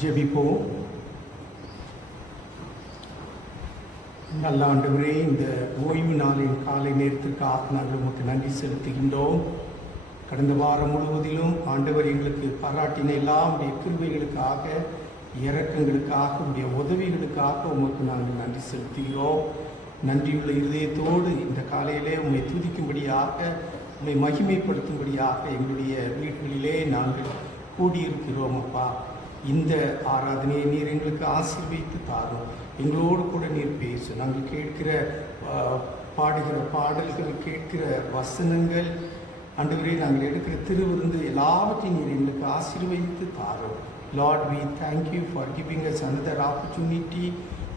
ஜெபிப்போம். நல்ல ஆண்டவரே, இந்த ஓய்வு நாளின் காலை நேரத்திற்காக நாங்கள் உமக்கு நன்றி செலுத்துகின்றோம். கடந்த வாரம் முழுவதிலும் ஆண்டவர் எங்களுக்கு பாராட்டின எல்லா உடைய கிருபைகளுக்காக, இரக்கங்களுக்காக, உடைய உதவிகளுக்காக உமக்கு நாங்கள் நன்றி செலுத்துகிறோம். நன்றியுள்ள இருதயத்தோடு இந்த காலையிலே உம்மை துதிக்கும்படியாக, உம்மை மகிமைப்படுத்தும்படியாக எங்களுடைய வீடுகளிலே நாங்கள் கூடியிருக்கிறோம். அப்பா, இந்த ஆராதனையை நீர் எங்களுக்கு ஆசீர்வதித்து தாரும். எங்களோடு கூட நீர் பேசு. நாங்கள் கேட்கிற பாடுகிற பாடல்கள், கேட்கிற வசனங்கள், ஆண்டவரே நாங்கள் எடுக்கிற திருவிருந்து எல்லாவற்றையும் நீர் எங்களுக்கு ஆசீர்வதித்து தாரும். Lord, we thank you for giving us another opportunity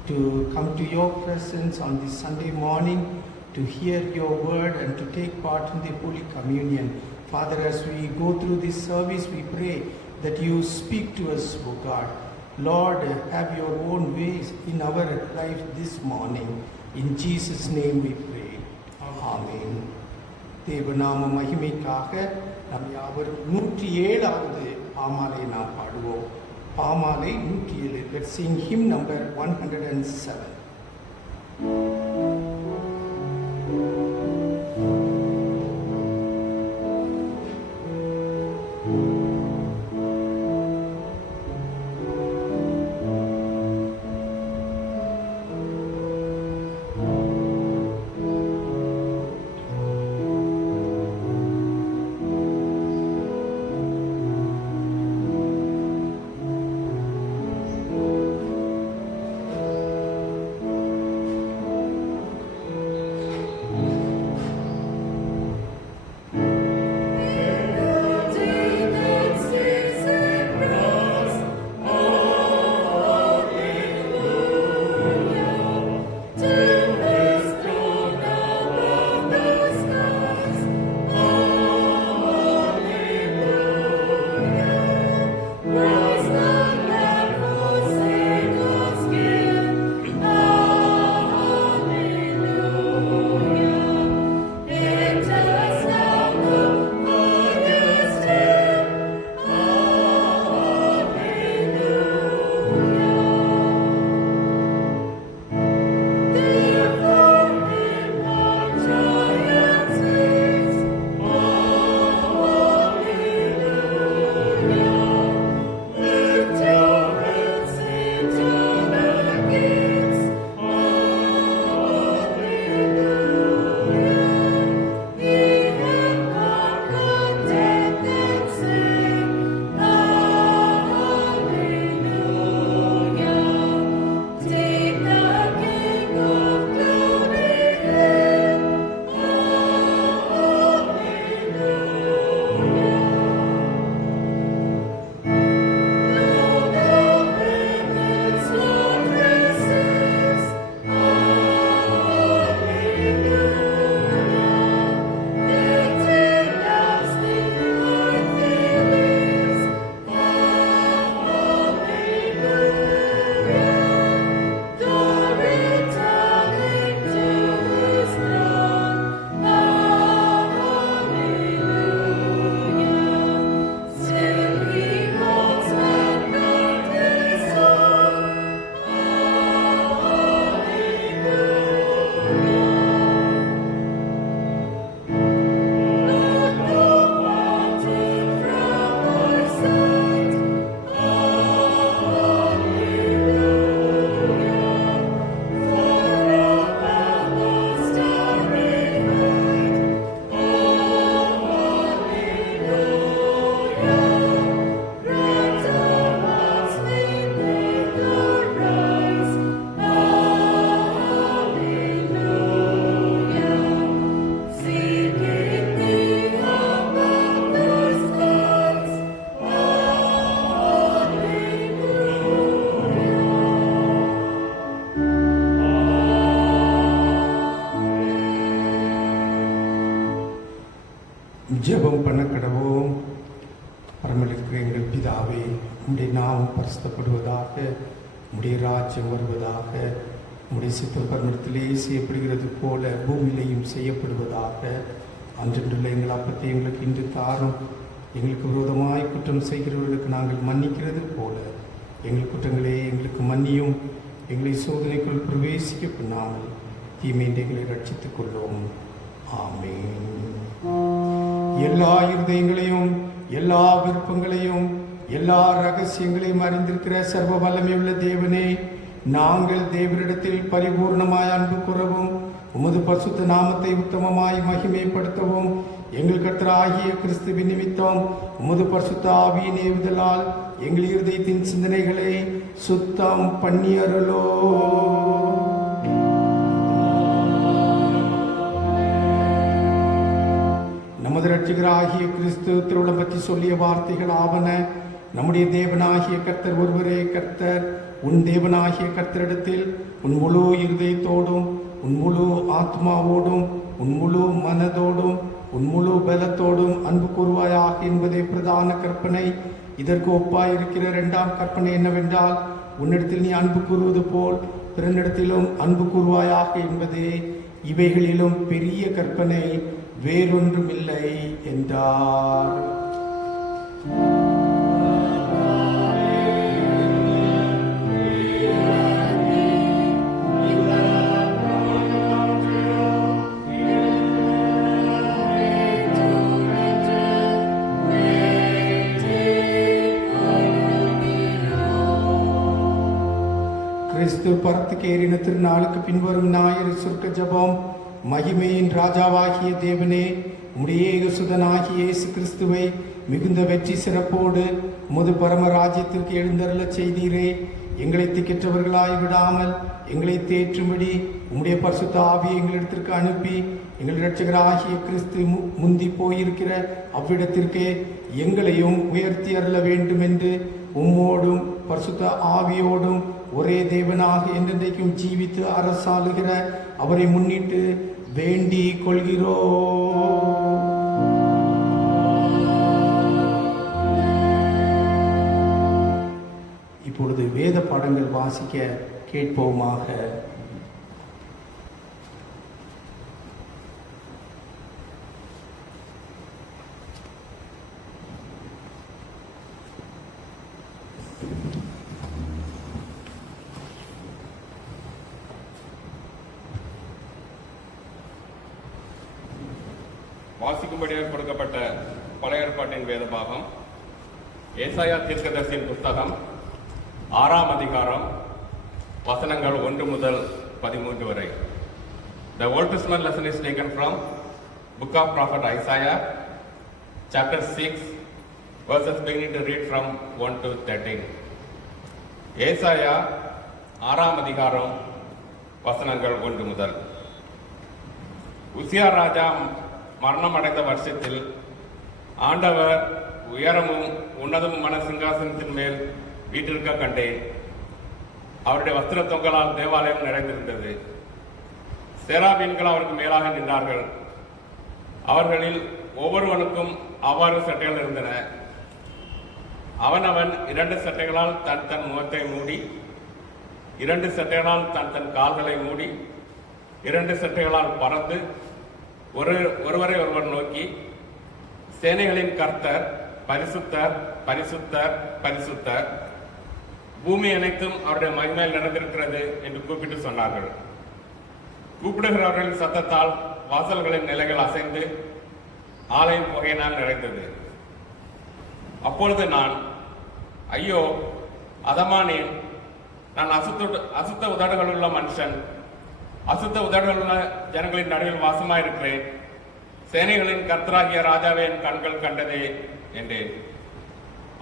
to come to your presence on this Sunday morning, to hear your word and to take part in the Holy Communion. Father, as we go through this service, we pray that you speak to us, O God. Lord, have your own ways in our life this morning. In Jesus' name we pray. Amen. தேவநாம மகிமைக்காக நாம் யாவரும் 107வது பாமாலை நாம் பாடுவோம். பாமாலை 107. Let's sing hymn number 107. ஜெபம் பண்ண கடவோம். பரமளிக்கிற எங்கள் பிதாவே, உம்முடைய நாமம் பரிசுத்தப்படுவதாக, உம்முடைய ராஜ்யம் வருவதாக, உம்முடைய சித்தம் பரமத்திலே செய்யப்படுகிறது போல பூமியிலையும் செய்யப்படுவதாக. அன்றென்றுள்ள எங்கள் அப்பத்தை எங்களுக்கு இன்று தாரும். எங்களுக்கு விரோதமாய் குற்றம் செய்கிறவர்களுக்கு நாங்கள் மன்னிக்கிறது போல எங்கள் குற்றங்களே எங்களுக்கு மன்னியும், எங்களை சோதனைக்குள் பிரவேசிக்க பண்ணாமல் தீமையை எங்களை ரட்சித்துக் கொள்ளும். ஆமென். எல்லா இருதயங்களையும் எல்லா விருப்பங்களையும் எல்லா ரகசியங்களையும் அறிந்திருக்கிற சர்வ வல்லமையுள்ள தேவனே, நாங்கள் தேவனிடத்தில் பரிபூர்ணமாய் அன்பு கூறவும் உமது பரிசுத்த நாமத்தை உத்தமமாய் மகிமைப்படுத்தவும் எங்கள் கர்த்தராகிய கிறிஸ்துவின் நிமித்தம் உமது பரிசுத்த ஆவியின் ஏவுதலால் எங்கள் இருதயத்தின் சிந்தனைகளை சுத்தம் பண்ணி அருளோ. நமது இரட்சகராகிய கிறிஸ்து திருவுளம் பற்றி சொல்லிய வார்த்தைகள் ஆவன. நம்முடைய தேவனாகிய கர்த்தர் ஒருவரே கர்த்தர். உன் தேவனாகிய கர்த்தரிடத்தில் உன் முழு இருதயத்தோடும் உன் முழு ஆத்மாவோடும் உன் முழு மனதோடும் உன் முழு பலத்தோடும் அன்பு கூறுவாயாக என்பதே பிரதான கற்பனை. இதற்கு ஒப்பாயிருக்கிற இரண்டாம் கற்பனை என்னவென்றால், உன்னிடத்தில் நீ அன்பு கூறுவது போல் பிறனிடத்திலும் அன்பு கூறுவாயாக என்பதே. இவைகளிலும் பெரிய கற்பனை வேறொன்றுமில்லை என்றார். கிறிஸ்து பரத்துக்கு ஏறின திருநாளுக்கு பின்வரும் ஞாயிறு சுருக்க ஜபம். மகிமையின் ராஜாவாகிய தேவனே, உம்முடைய ஏகசுதனாகிய இயேசு கிறிஸ்துவை மிகுந்த வெற்றி சிறப்போடு உமது பரம ராஜ்யத்திற்கு எழுந்தருளச் செய்தீரே. எங்களை திக்கற்றவர்களாய் விடாமல் எங்களை தேற்றும்படி உம்முடைய பரிசுத்த ஆவியை எங்களிடத்திற்கு அனுப்பி எங்கள் இரட்சகராகிய கிறிஸ்து முந்தி போயிருக்கிற அவ்விடத்திற்கே எங்களையும் உயர்த்தி அருள வேண்டும் என்று உம்மோடும் பரிசுத்த ஆவியோடும் ஒரே தேவனாக என்றென்றைக்கும் ஜீவித்து அரசாளுகிற அவரை முன்னிட்டு வேண்டிக் கொள்கிறோம். இப்பொழுது வேத பாடங்கள் வாசிக்க கேட்போமாக. வாசிக்கும்படியாக கொடுக்கப்பட்ட பழைய ஏற்பாட்டின் வேத பாகம் ஏசாயா தீர்க்கதரிசியின் புத்தகம் 6ஆம் அதிகாரம் வசனங்கள் 1 முதல் 13 வரை. The Old Testament lesson is taken from book of prophet Isaiah, chapter 6, verses beginning to read from 1 to 13. ஏசாயா 6ஆம் அதிகாரம் வசனங்கள் 1 முதல். உசியா ராஜா மரணம் அடைந்த வருஷத்தில் ஆண்டவர் உயரமும் உன்னதமுமான சிங்காசனத்தின் மேல் வீட்டிற்க கண்டேன். அவருடைய வஸ்திர தொங்கலால் தேவாலயம் நிறைந்திருந்தது. சேராபீன்கள் அவருக்கு மேலாக நின்றார்கள். அவர்களில் ஒவ்வொருவனுக்கும் அவ்வாறு சட்டைகள் இருந்தன. அவனவன் 2 சட்டைகளால் தன் தன் முகத்தை மூடி, 2 சட்டைகளால் தன் தன் கால்களை மூடி, 2 சட்டைகளால் பறந்து ஒருவரை ஒருவர் நோக்கி, சேனைகளின் கர்த்தர் பரிசுத்தர் பரிசுத்தர் பரிசுத்தர், பூமி அனைத்தும் அவருடைய மகிமையில் நிறைந்திருக்கிறது என்று கூப்பிட்டு சொன்னார்கள். கூப்பிடுகிறவர்களின் சத்தத்தால் வாசல்களின் நிலைகள் அசைந்து ஆலயம் புகையினால் நிறைந்தது. அப்பொழுது நான், ஐயோ அதமானேன், நான் அசுத்த உதடுகள் உள்ள மனுஷன், அசுத்த உதடுகளுள்ள ஜனங்களின் நடுவில் வாசமாயிருக்கிறேன். சேனைகளின் கர்த்தராகிய ராஜாவே என் கண்கள் கண்டதே என்றேன்.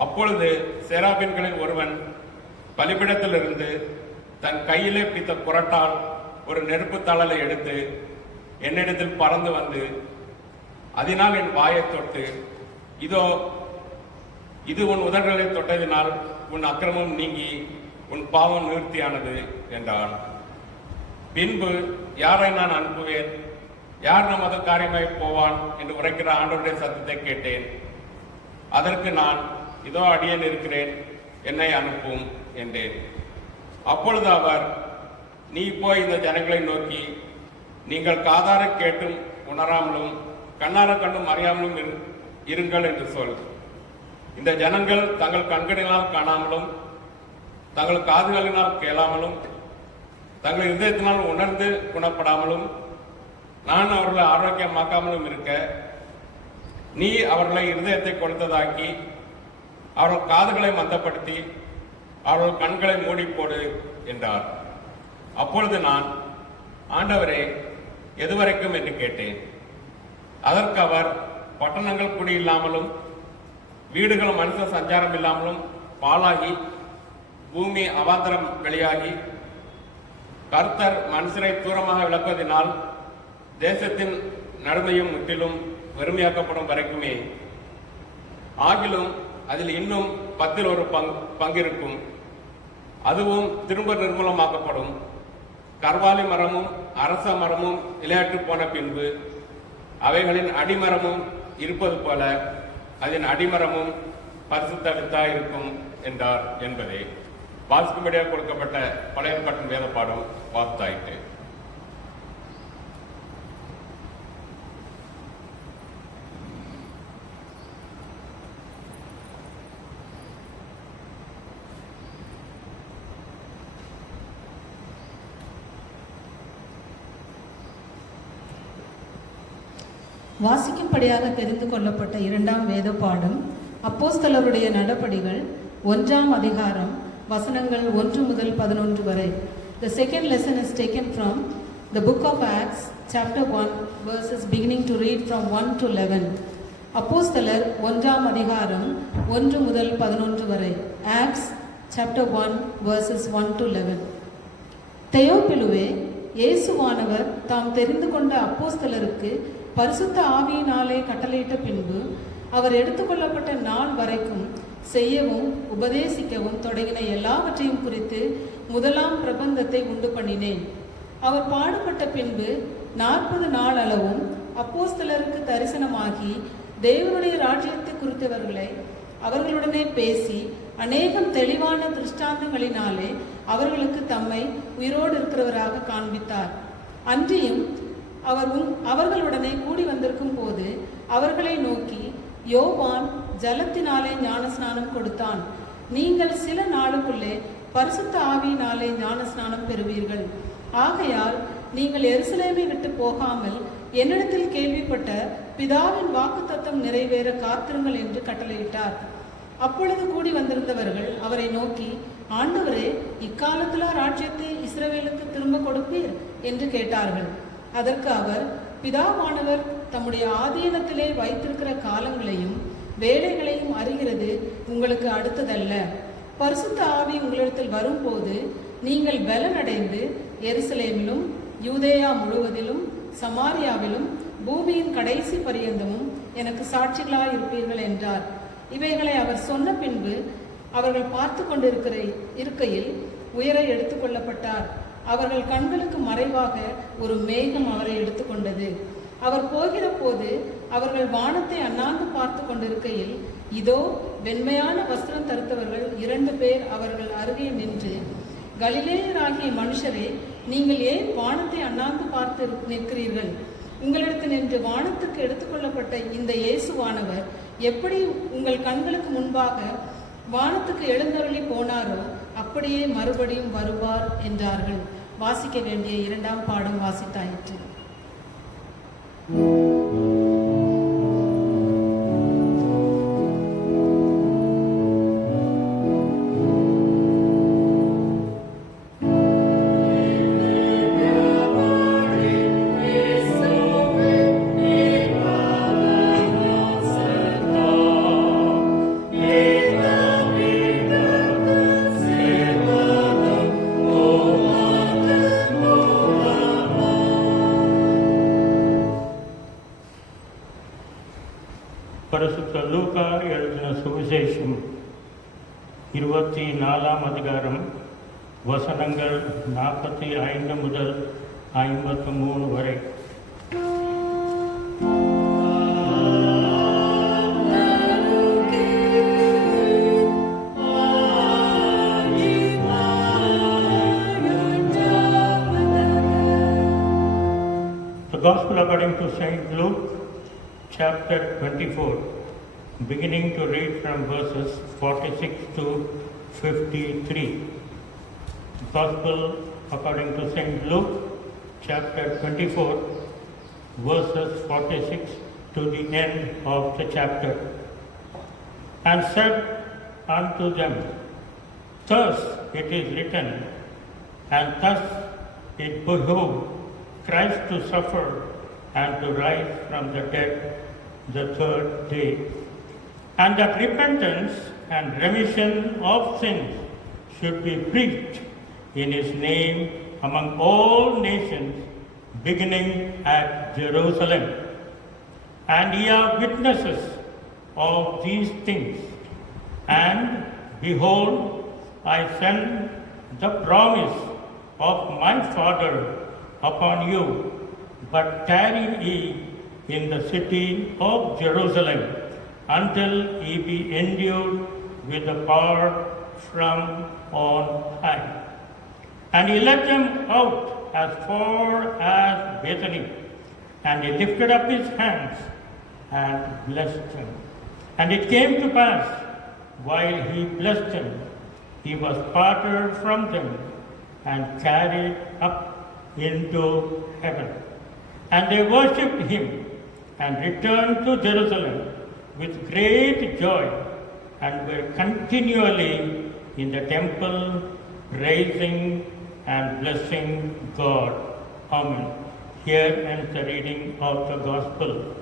அப்பொழுது சேராபீன்களில் ஒருவன் பலிபீடத்திலிருந்து தன் கையிலே பிடித்த குரட்டால் ஒரு நெருப்பு தழலை எடுத்து என்னிடத்தில் பறந்து வந்து அதனால் என் வாயை தொட்டு, இதோ இது உன் உதடுகளை தொட்டதினால் உன் அக்கிரமம் நீங்கி உன் பாவம் நிவர்த்தியானது என்றான். பின்பு யாரை நான் அனுப்புவேன், யார் நமது காரியமாய் போவான் என்று உரைக்கிற ஆண்டவருடைய சத்தத்தை கேட்டேன். அதற்கு நான், இதோ அடியேன் இருக்கிறேன், என்னை அனுப்பும் என்றேன். அப்பொழுது அவர், நீ போய் இந்த ஜனங்களை நோக்கி, நீங்கள் காதார கேட்டும் உணராமலும் கண்ணார கண்டும் அறியாமலும் இருங்கள் என்று சொல். இந்த ஜனங்கள் தங்கள் கண்களினால் காணாமலும் தங்கள் காதுகளினால் கேளாமலும் தங்கள் இதயத்தினால் உணர்ந்து குணப்படாமலும் நான் அவர்களை ஆரோக்கியமாக்காமலும் இருக்க நீ அவர்களை இருதயத்தை கொடுத்ததாக்கி அவர்கள் காதுகளை மந்தப்படுத்தி அவர்கள் கண்களை மூடி போடு என்றார். அப்பொழுது நான், ஆண்டவரே, எதுவரைக்கும் என்று கேட்டேன். அதற்கு அவர், பட்டணங்கள் குடியில்லாமலும் வீடுகள் மனுஷ சஞ்சாரம் இல்லாமலும் பாழாகி பூமி அவாந்தரம் வெளியாகி கர்த்தர் மனுஷரை தூரமாக விளக்குவதனால் தேசத்தின் நடுமையும் முற்றிலும் வெறுமையாக்கப்படும் வரைக்குமே. ஆகிலும் அதில் இன்னும் 10 பங்கிருக்கும், அதுவும் திரும்ப நிர்மூலமாக்கப்படும். கர்வாலி மரமும் அரச மரமும் விளையாட்டு போன பின்பு அவைகளின் அடிமரமும் இருப்பது போல அதன் அடிமரமும் பரிசுத்தா இருக்கும் என்றார் என்பதே வாசிக்கும்படியாக கொடுக்கப்பட்ட பழைய ஏற்பாட்டின் வேத பாடம் வாசித்தாயிற்று. வாசிக்கும்படியாக தெரிந்து கொள்ளப்பட்ட இரண்டாம் வேத பாடம் அப்போஸ்தலருடைய நடபடிகள் 1ஆம் அதிகாரம் வசனங்கள் 1 முதல் 11 வரை. The second lesson is taken from the book of Acts chapter 1 verses beginning to read from 1 to 11. அப்போஸ்தலர் 1ஆம் அதிகாரம் 1 முதல் 11 வரை. Acts chapter 1 verses 1 to 11. தெயோப்பிலுவே, இயேசுவானவர் தாம் தெரிந்து கொண்ட அப்போஸ்தலருக்கு பரிசுத்த ஆவியினாலே கட்டளையிட்ட பின்பு அவர் எடுத்துக்கொள்ளப்பட்ட நாள் வரைக்கும் செய்யவும் உபதேசிக்கவும் தொடங்கின எல்லாவற்றையும் குறித்து முதலாம் பிரபந்தத்தை உண்டு பண்ணினேன். அவர் பாடுபட்ட பின்பு 40 நாள் அளவும் அப்போஸ்தலருக்கு தரிசனமாகி தேவனுடைய ராஜ்யத்தை குறித்தவர்களை அவர்களுடனே பேசி அநேகம் தெளிவான திருஷ்டாந்தங்களினாலே அவர்களுக்கு தம்மை உயிரோடு இருக்கிறவராக காண்பித்தார். அன்றியும் அவர்களுடனே கூடி வந்திருக்கும் போது அவர்களை நோக்கி, யோவான் ஜலத்தினாலே ஞானஸ்நானம் கொடுத்தான், நீங்கள் சில நாளுக்குள்ளே பரிசுத்த ஆவியினாலே ஞானஸ்நானம் பெறுவீர்கள். ஆகையால் நீங்கள் எருசலேமை விட்டு போகாமல் என்னிடத்தில் கேள்விப்பட்ட பிதாவின் வாக்குத்தத்தம் நிறைவேற காத்திருங்கள் என்று கட்டளையிட்டார். அப்பொழுது கூடி வந்திருந்தவர்கள் அவரை நோக்கி, ஆண்டவரே, இக்காலத்திலா ராஜ்யத்தை இஸ்ரவேலுக்கு திரும்ப கொடுப்பீர் என்று கேட்டார்கள். அதற்கு அவர், பிதாவானவர் தம்முடைய ஆதீனத்திலே வைத்திருக்கிற காலங்களையும் வேலைகளையும் அறிகிறது உங்களுக்கு அடுத்ததல்ல. பரிசுத்த ஆவி உங்களிடத்தில் வரும்போது நீங்கள் பலனடைந்து எருசலேமிலும் யூதேயா முழுவதிலும் சமாரியாவிலும் பூமியின் கடைசி பரியந்தமும் எனக்கு சாட்சிகளாய் இருப்பீர்கள் என்றார். இவைகளை அவர் சொன்ன பின்பு அவர்கள் பார்த்து கொண்டிருக்கையில் உயர எடுத்துக்கொள்ளப்பட்டார். அவர்கள் கண்களுக்கு மறைவாக ஒரு மேகம் அவரை எடுத்துக்கொண்டது. அவர் போகிற போது அவர்கள் வானத்தை அண்ணாந்து பார்த்து கொண்டிருக்கையில் இதோ வெண்மையான வஸ்திரம் தரித்தவர்கள் 2 பேர் அவர்கள் அருகே நின்று, கலிலேயராகிய மனுஷரே, நீங்கள் ஏன் வானத்தை அண்ணாந்து பார்த்து நிற்கிறீர்கள்? உங்களிடத்தில் நின்று வானத்துக்கு எடுத்துக்கொள்ளப்பட்ட இந்த இயேசுவானவர் எப்படி உங்கள் கண்களுக்கு முன்பாக வானத்துக்கு எழுந்தருளி போனாரோ அப்படியே மறுபடியும் வருவார் என்றார்கள். வாசிக்க வேண்டிய இரண்டாம் பாடம் வாசித்தாயிற்று. பரிசுத்த லூக்கா எழுதின சுவிசேஷம் 24ஆம் அதிகாரம் வசனங்கள் 45 முதல் 53 வரை. The Gospel according to Saint Luke, chapter 24, beginning to read from verses 46 to 53. Gospel according to St. Luke, chapter 24, verses 46 to the end of the chapter. And said unto them, Thus it is written, and thus it behoved Christ to suffer and to rise from the dead the third day, and that repentance and remission of sins should be preached in his name among all nations, beginning at Jerusalem. And ye are witnesses of these things. And behold, I send the promise of my Father upon you, but tarry ye in the city of Jerusalem until ye be endued with the power from on high. And he led them out as far as Bethany, and he lifted up his hands and blessed them. And it came to pass, while he blessed them, he was parted from them and carried up into heaven. And they worshipped him and returned to Jerusalem with great joy, and were continually in the temple praising and blessing God. Amen. Here ends the reading of the Gospel.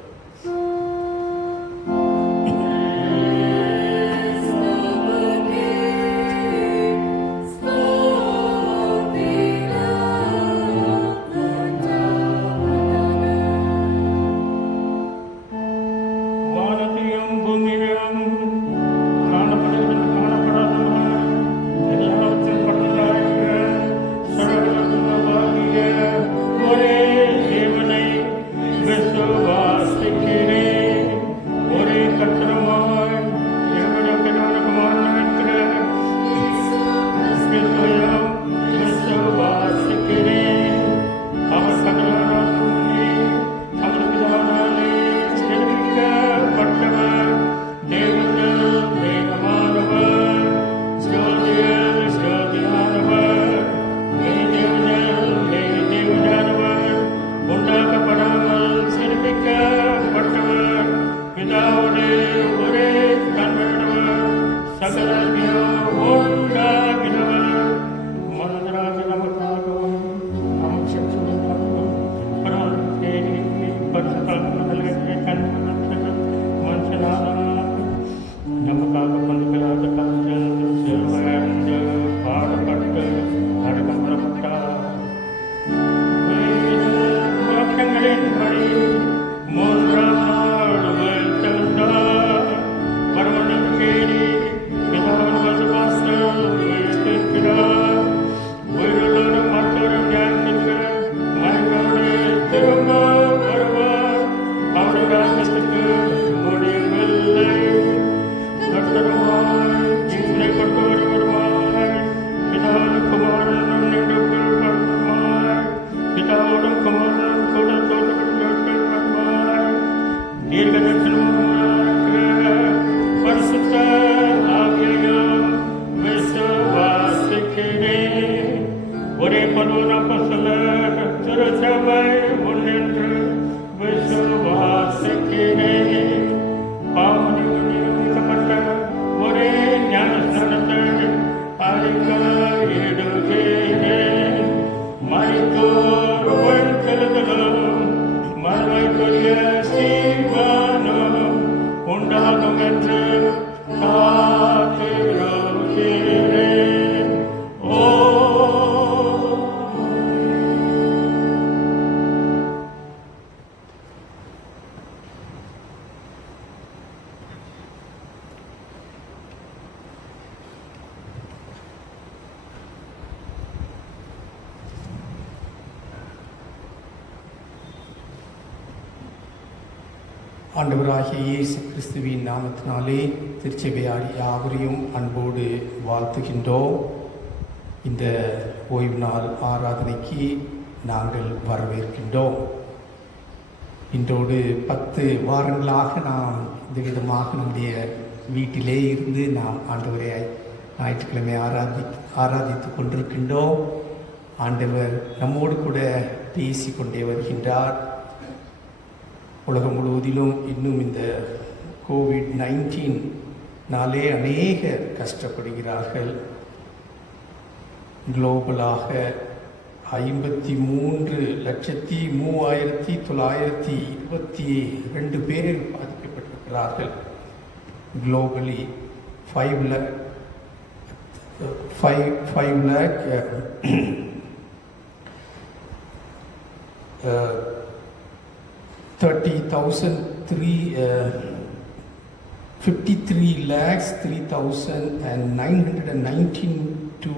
ஆண்டவராகிய இயேசு கிறிஸ்துவின் நாமத்தினாலே திருச்சபையார் யாவரையும் அன்போடு வாழ்த்துகின்றோம். இந்த ஓய்வு நாள் ஆராதனைக்கு நாங்கள் வரவேற்கின்றோம். இன்றோடு 10 வாரங்களாக நாம் இந்த விதமாக நம்முடைய வீட்டிலே இருந்து நாம் ஆண்டவரை ஞாயிற்றுக்கிழமை ஆராதித்து கொண்டிருக்கின்றோம். ஆண்டவர் நம்மோடு கூட பேசி கொண்டே வருகின்றார். உலகம் முழுவதிலும் இன்னும் இந்த கோவிட்-19 அநேகர் கஷ்டப்படுகிறார்கள். குளோபலாக 53,03,922 பேர் பாதிக்கப்பட்டிருக்கிறார்கள். Globally 5 lakh 53,03,992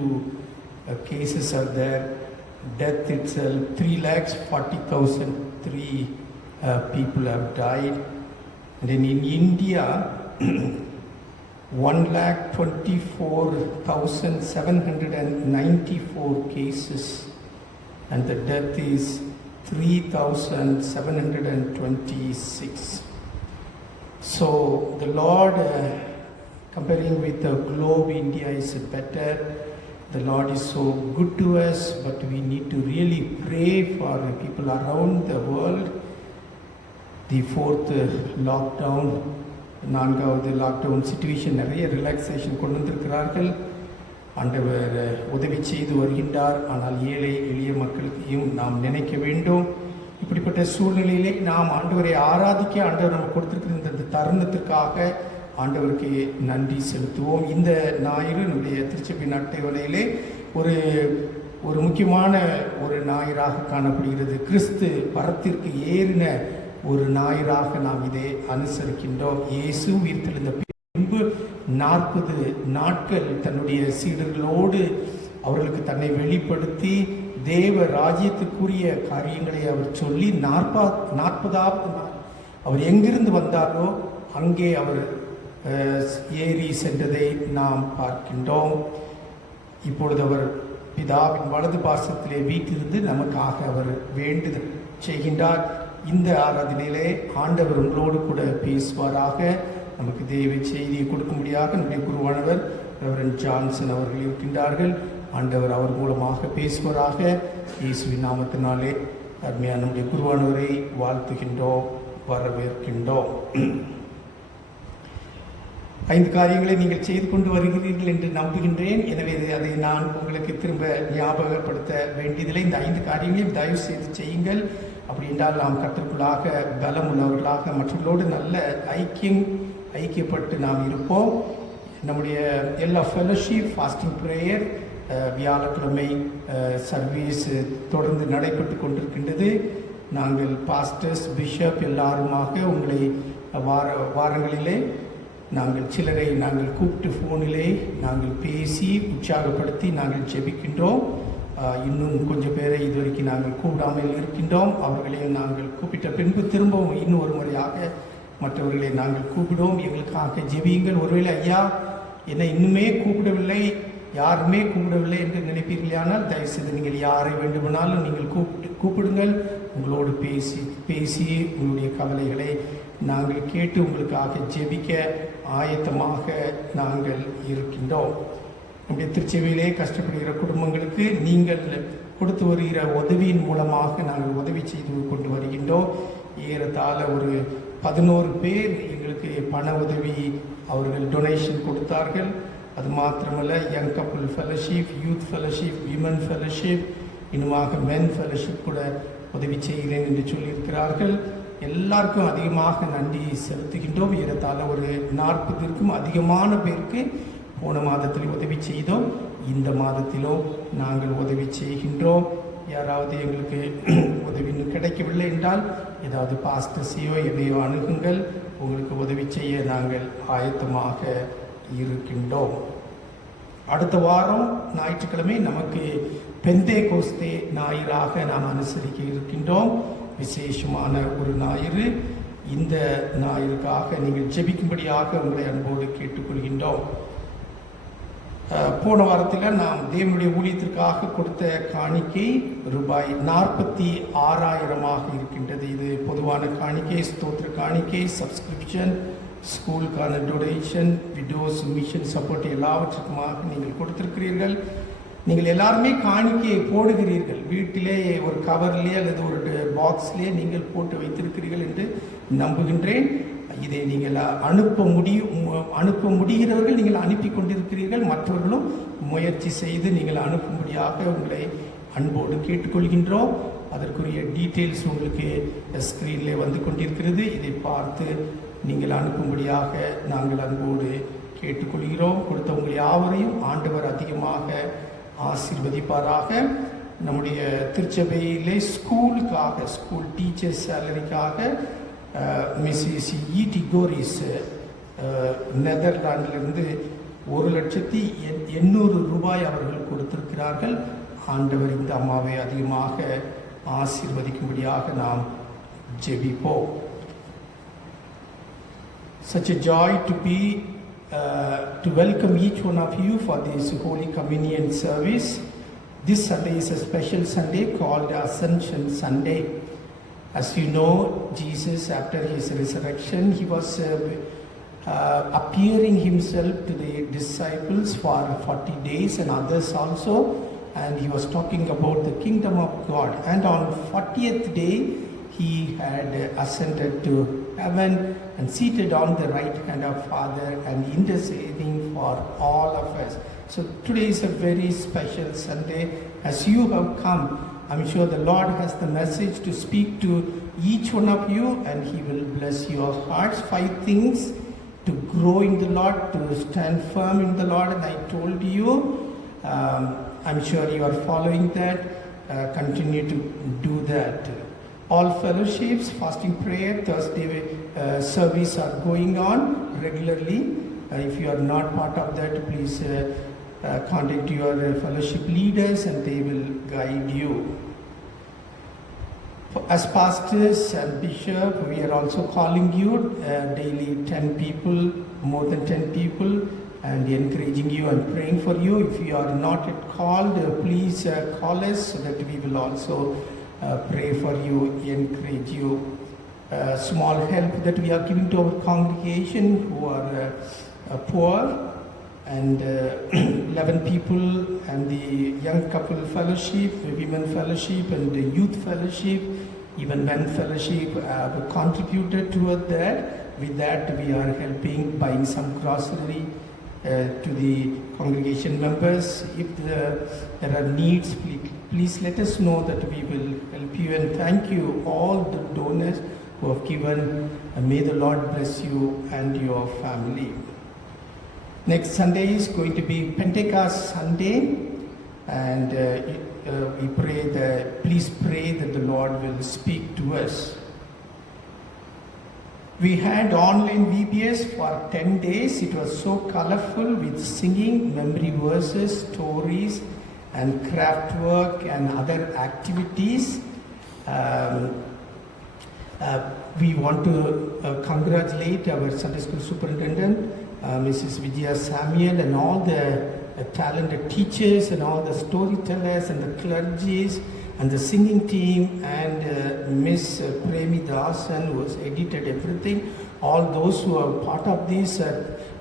cases are there. Death itself 3,40,003 people have died. And then in India 1,24,794 cases, and the death is 3,726. So the Lord, comparing with the globe, India is better. The Lord is so good to us, but we need to really pray for the people around the world. The fourth lockdown, 4வது lockdown situation நிறைய ரிலாக்ஸேஷன் கொண்டு வந்திருக்கிறார்கள். ஆண்டவர் உதவி செய்து வருகின்றார். ஆனால் ஏழை எளிய மக்களுக்கையும் நாம் நினைக்க வேண்டும். இப்படிப்பட்ட சூழ்நிலையிலே நாம் ஆண்டவரை ஆராதிக்க ஆண்டவர் நமக்கு கொடுத்திருக்கிற இந்த தருணத்திற்காக ஆண்டவருக்கு நன்றி செலுத்துவோம். இந்த ஞாயிறு நம்முடைய திருச்சபை நாட்டை வலையிலே ஒரு முக்கியமான ஒரு ஞாயிறாக காணப்படுகிறது. கிறிஸ்து பரத்திற்கு ஏறின ஒரு ஞாயிறாக நாம் இதை அனுசரிக்கின்றோம். இயேசு உயிர்த்தெழுந்த பின்பு 40 நாட்கள் தன்னுடைய சீடர்களோடு அவர்களுக்கு தன்னை வெளிப்படுத்தி தேவ ராஜ்யத்துக்குரிய காரியங்களை அவர் சொல்லி 40வது நாள் அவர் எங்கிருந்து வந்தாரோ அங்கே அவர் ஏறி சென்றதை நாம் பார்க்கின்றோம். இப்பொழுது அவர் பிதாவின் வலது பாசத்திலே வீட்டிலிருந்து நமக்காக அவர் வேண்டுதல் செய்கின்றார். இந்த ஆராதனையிலே ஆண்டவர் உங்களோடு கூட பேசுவாராக. நமக்கு தேவ செய்தியை கொடுக்கும்படியாக நம்முடைய குருவானவர் ரெவரண்ட் ஜான்சன் அவர்கள் இருக்கின்றார்கள். ஆண்டவர் அவர் மூலமாக பேசுவாராக. இயேசுவின் நாமத்தினாலே அருமையான நம்முடைய குருவானவரை வாழ்த்துகின்றோம், வரவேற்கின்றோம். 5 காரியங்களை நீங்கள் செய்து கொண்டு வருகிறீர்கள் என்று நம்புகின்றேன். எனவே அதை நான் உங்களுக்கு திரும்ப ஞாபகப்படுத்த வேண்டியதில்லை. இந்த 5 காரியங்களையும் தயவு செய்து செய்யுங்கள். அப்படி என்றால் நாம் கற்றுக்குள்ளாக பலம் உள்ளவர்களாக மற்றவர்களோடு நல்ல ஐக்கியப்பட்டு நாம் இருப்போம். நம்முடைய எல்லா ஃபெலோஷிப் ஃபாஸ்டிங் ப்ரேயர் வியாழக்கிழமை சர்வீஸ் தொடர்ந்து நடைபெற்று கொண்டிருக்கின்றது. நாங்கள் பாஸ்டர்ஸ் பிஷப் எல்லாருமாக உங்களை வாரங்களிலே நாங்கள் சிலரை நாங்கள் கூப்பிட்டு ஃபோனிலே நாங்கள் பேசி உற்சாகப்படுத்தி நாங்கள் ஜெபிக்கின்றோம். இன்னும் கொஞ்சம் பேரை இதுவரைக்கும் நாங்கள் கூப்பிடாமல் இருக்கின்றோம். அவர்களையும் நாங்கள் கூப்பிட்ட பின்பு திரும்பவும் இன்னும் ஒரு முறையாக மற்றவர்களை நாங்கள் கூப்பிடுவோம். எங்களுக்காக ஜெபியுங்கள். ஒருவேளை ஐயா என்னை இன்னுமே கூப்பிடவில்லை, யாருமே கூப்பிடவில்லை என்று நினைப்பீர்களானால் தயவுசெய்து நீங்கள் யாரை வேண்டுமானாலும் நீங்கள் கூப்பிடுங்கள். உங்களோடு பேசி உங்களுடைய கவலைகளை நாங்கள் கேட்டு உங்களுக்காக ஜெபிக்க ஆயத்தமாக நாங்கள் இருக்கின்றோம். நம்முடைய திருச்சபையிலே கஷ்டப்படுகிற குடும்பங்களுக்கு நீங்கள் கொடுத்து வருகிற உதவியின் மூலமாக நாங்கள் உதவி செய்து கொண்டு வருகின்றோம். ஏறத்தாழ ஒரு 11 பேர் எங்களுக்கு பண உதவி அவர்கள் டொனேஷன் கொடுத்தார்கள். அது மாத்திரமல்ல, young couple fellowship, youth fellowship, women fellowship, இன்னுமாக மென் ஃபெலோஷிப் கூட உதவி செய்கிறேன் என்று சொல்லியிருக்கிறார்கள். எல்லாருக்கும் அதிகமாக நன்றி செலுத்துகின்றோம். ஏறத்தாழ ஒரு 40க்கும் அதிகமான பேருக்கு போன மாதத்தில் உதவி செய்தோம். இந்த மாதத்திலும் நாங்கள் உதவி செய்கின்றோம். யாராவது எங்களுக்கு உதவி கிடைக்கவில்லை என்றால் ஏதாவது பாஸ்டர்ஸையோ எதையோ அணுகுங்கள். உங்களுக்கு உதவி செய்ய நாங்கள் ஆயத்தமாக இருக்கின்றோம். அடுத்த வாரம் ஞாயிற்றுக்கிழமை நமக்கு பெந்தேகோஸ்தே ஞாயிறாக நாம் அனுசரிக்க இருக்கின்றோம். விசேஷமான ஒரு ஞாயிறு. இந்த ஞாயிறுக்காக நீங்கள் ஜெபிக்கும்படியாக உங்களை அன்போடு கேட்டுக்கொள்கின்றோம். போன வாரத்தில் நாம் தேவனுடைய ஊழியத்திற்காக கொடுத்த காணிக்கை ரூபாய் 46,000 இருக்கின்றது. இது பொதுவான காணிக்கை, ஸ்தோத்திர காணிக்கை, சப்ஸ்கிரிப்ஷன் ஸ்கூலுக்கான டொனேஷன், விடோஸ் மிஷன் சப்போர்ட் எல்லாவற்றுக்குமாக நீங்கள் கொடுத்திருக்கிறீர்கள். நீங்கள் எல்லாருமே காணிக்கையை போடுகிறீர்கள். வீட்டிலே ஒரு கவர்லேயே அல்லது ஒரு பாக்ஸ்லேயே நீங்கள் போட்டு வைத்திருக்கிறீர்கள் என்று நம்புகின்றேன். இதை நீங்கள் அனுப்ப முடிகிறவர்கள் நீங்கள் அனுப்பி கொண்டிருக்கிறீர்கள். மற்றவர்களும் முயற்சி செய்து நீங்கள் அனுப்பும்படியாக உங்களை அன்போடு கேட்டுக்கொள்கின்றோம். அதற்குரிய டீட்டெயில்ஸ் உங்களுக்கு ஸ்க்ரீனில் வந்து கொண்டிருக்கிறது. இதை பார்த்து நீங்கள் அனுப்பும்படியாக நாங்கள் அன்போடு கேட்டுக்கொள்கிறோம். கொடுத்த உங்கள் யாவரையும் ஆண்டவர் அதிகமாக ஆசீர்வதிப்பாராக. நம்முடைய திருச்சபையிலே ஸ்கூலுக்காக, ஸ்கூல் டீச்சர்ஸ் சேலரிக்காக மிஸ்ஸஸ் ஈடி கோரிஸ் நெதர்லாண்டிலிருந்து 1,800,000 ரூபாய் அவர்கள் கொடுத்திருக்கிறார்கள். ஆண்டவர் இந்த அம்மாவை அதிகமாக ஆசீர்வதிக்கும்படியாக நாம் ஜெபிப்போம். Such a joy to welcome each one of you for this Holy Communion service. This Sunday is a special Sunday called Ascension Sunday. As you know, Jesus, after his resurrection, he was appearing himself to the disciples for 40 days and others also, and he was talking about the kingdom of God. And on 40th day, he had ascended to heaven and seated on the right hand of Father and interceding for all of us. So today is a very special Sunday. As you have come, I'm sure the Lord has the message to speak to each one of you, and he will bless your hearts. 5 things to grow in the Lord, to stand firm in the Lord, and I told you, I'm sure you are following that. Continue to do that. All fellowships, fasting prayer, Thursday service are going on regularly. If you are not part of that, please contact your fellowship leaders and they will guide you. As pastors and bishop, we are also calling you daily 10 people, more than 10 people, and encouraging you and praying for you. If you are not yet called, please call us so that we will also pray for you, encourage you. Small help that we are giving to our congregation who are poor, and 11 people, and the young couple fellowship, the women fellowship, and the youth fellowship, even men fellowship have contributed toward that. With that, we are helping, buying some grocery to the congregation members. If there are needs, please let us know that we will help you. And thank you all the donors who have given. May the Lord bless you and your family. Next Sunday is going to be Pentecost Sunday, and we pray that, please pray that the Lord will speak to us. We had online VBS for 10 days. It was so colorful with singing, memory verses, stories, and craft work and other activities. We want to congratulate our Sunday school superintendent, Mrs. Vijaya Samuel, and all the talented teachers and all the storytellers and the clergies and the singing team, and Miss Premi Dasan, who has edited everything. All those who are part of this,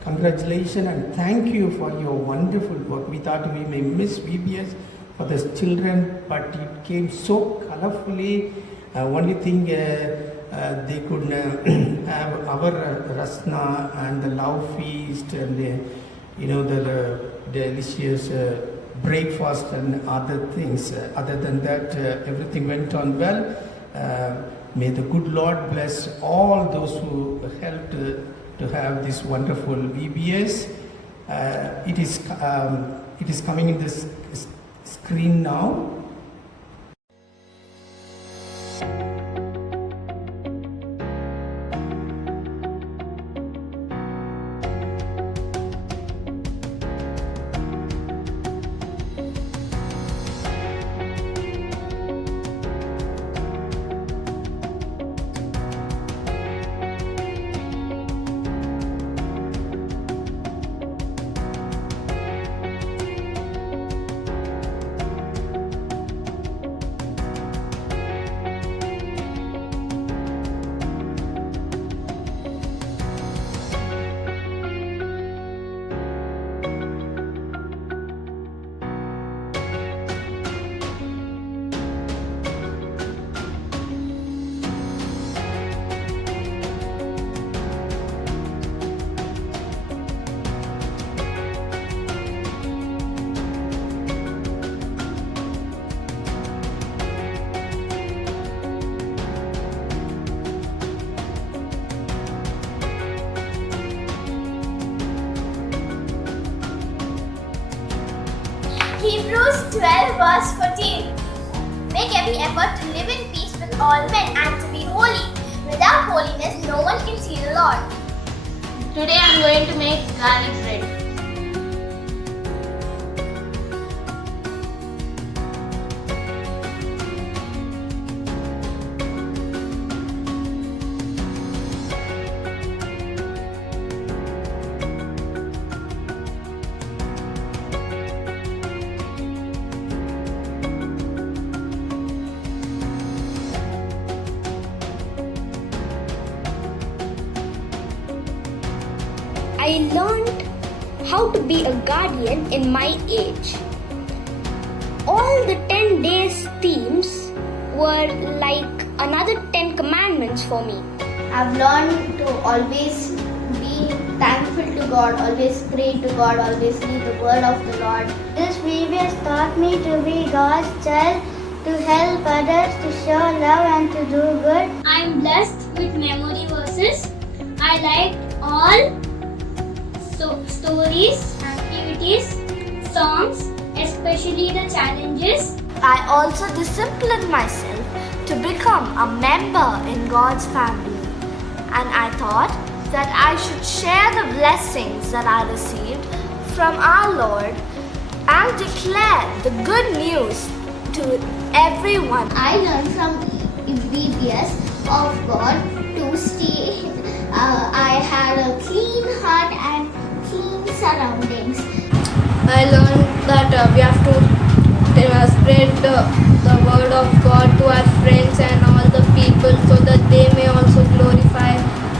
congratulations and thank you for your wonderful work. We thought we may miss VBS for the children, but it came so colorfully. Only thing they could have our Rasna and the love feast and the delicious breakfast and other things. Other than that, everything went on well. May the good Lord bless all those who helped to have this wonderful VBS. It is coming in this screen now. 12 verse 14. Make every effort to live in peace with all men and to be holy. Without holiness, no one can see the Lord. Today I am going to make garlic bread. I learned how to be a guardian in my age. All the 10 days themes were like another 10 commandments for me. I've learned to always be thankful to God, always pray to God, always read the word of the Lord. This VBS taught me to be God's child, to help others, to show love and to do good. I'm blessed with memory verses. I liked all stories, activities, songs, especially the challenges. I also disciplined myself to become a member in God's family. And I thought that I should share the blessings that I received from our Lord and declare the good news to everyone. I learned from VBS of God to stay. I had a clean heart and clean surroundings. I learned that we have to spread the word of God to our friends and all the people so that they may also glorify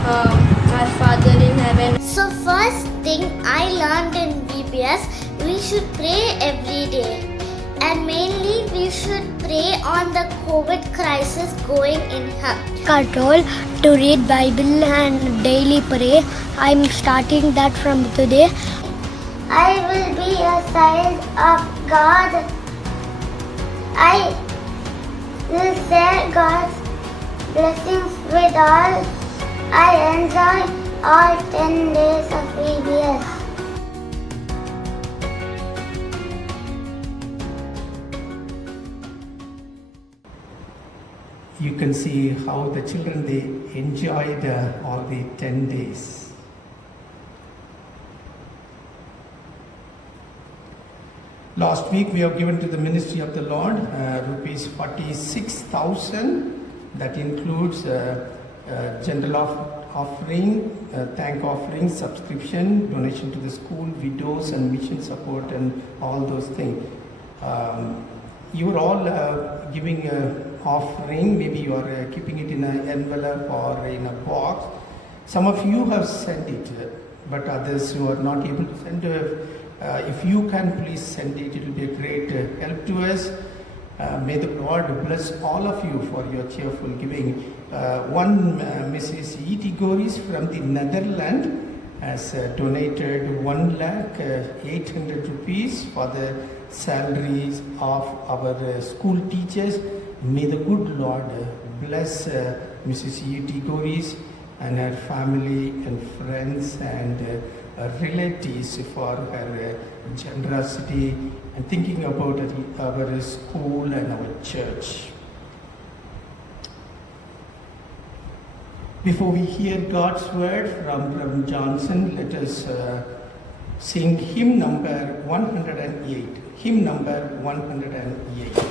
our Father in heaven. So first thing I learned in VBS, we should pray every day. And mainly we should pray on the COVID crisis going in here. Are told to read Bible and daily pray. I'm starting that from today. I will be a child of God. I will share God's blessings with all. I enjoy all 10 days of VBS. You can see how the children, they enjoyed all the 10 days. Last week we have given to the ministry of the Lord rupees 46,000. That includes general offering, thank offering, subscription, donation to the school, widows and mission support and all those things. You are all giving an offering, maybe you are keeping it in an envelope or in a box. Some of you have sent it, but others who are not able to send it, if you can please send it, it will be a great help to us. May the Lord bless all of you for your cheerful giving. One Mrs. E.T. Goris from the Netherlands has donated 1,800,000 rupees for the salaries of our school teachers. May the good Lord bless Mrs. E.T. Goris and her family and friends and relatives for her generosity and thinking about our school and our church. Before we hear God's word from Reverend Johnson, let us sing hymn number 108. Hymn number 108.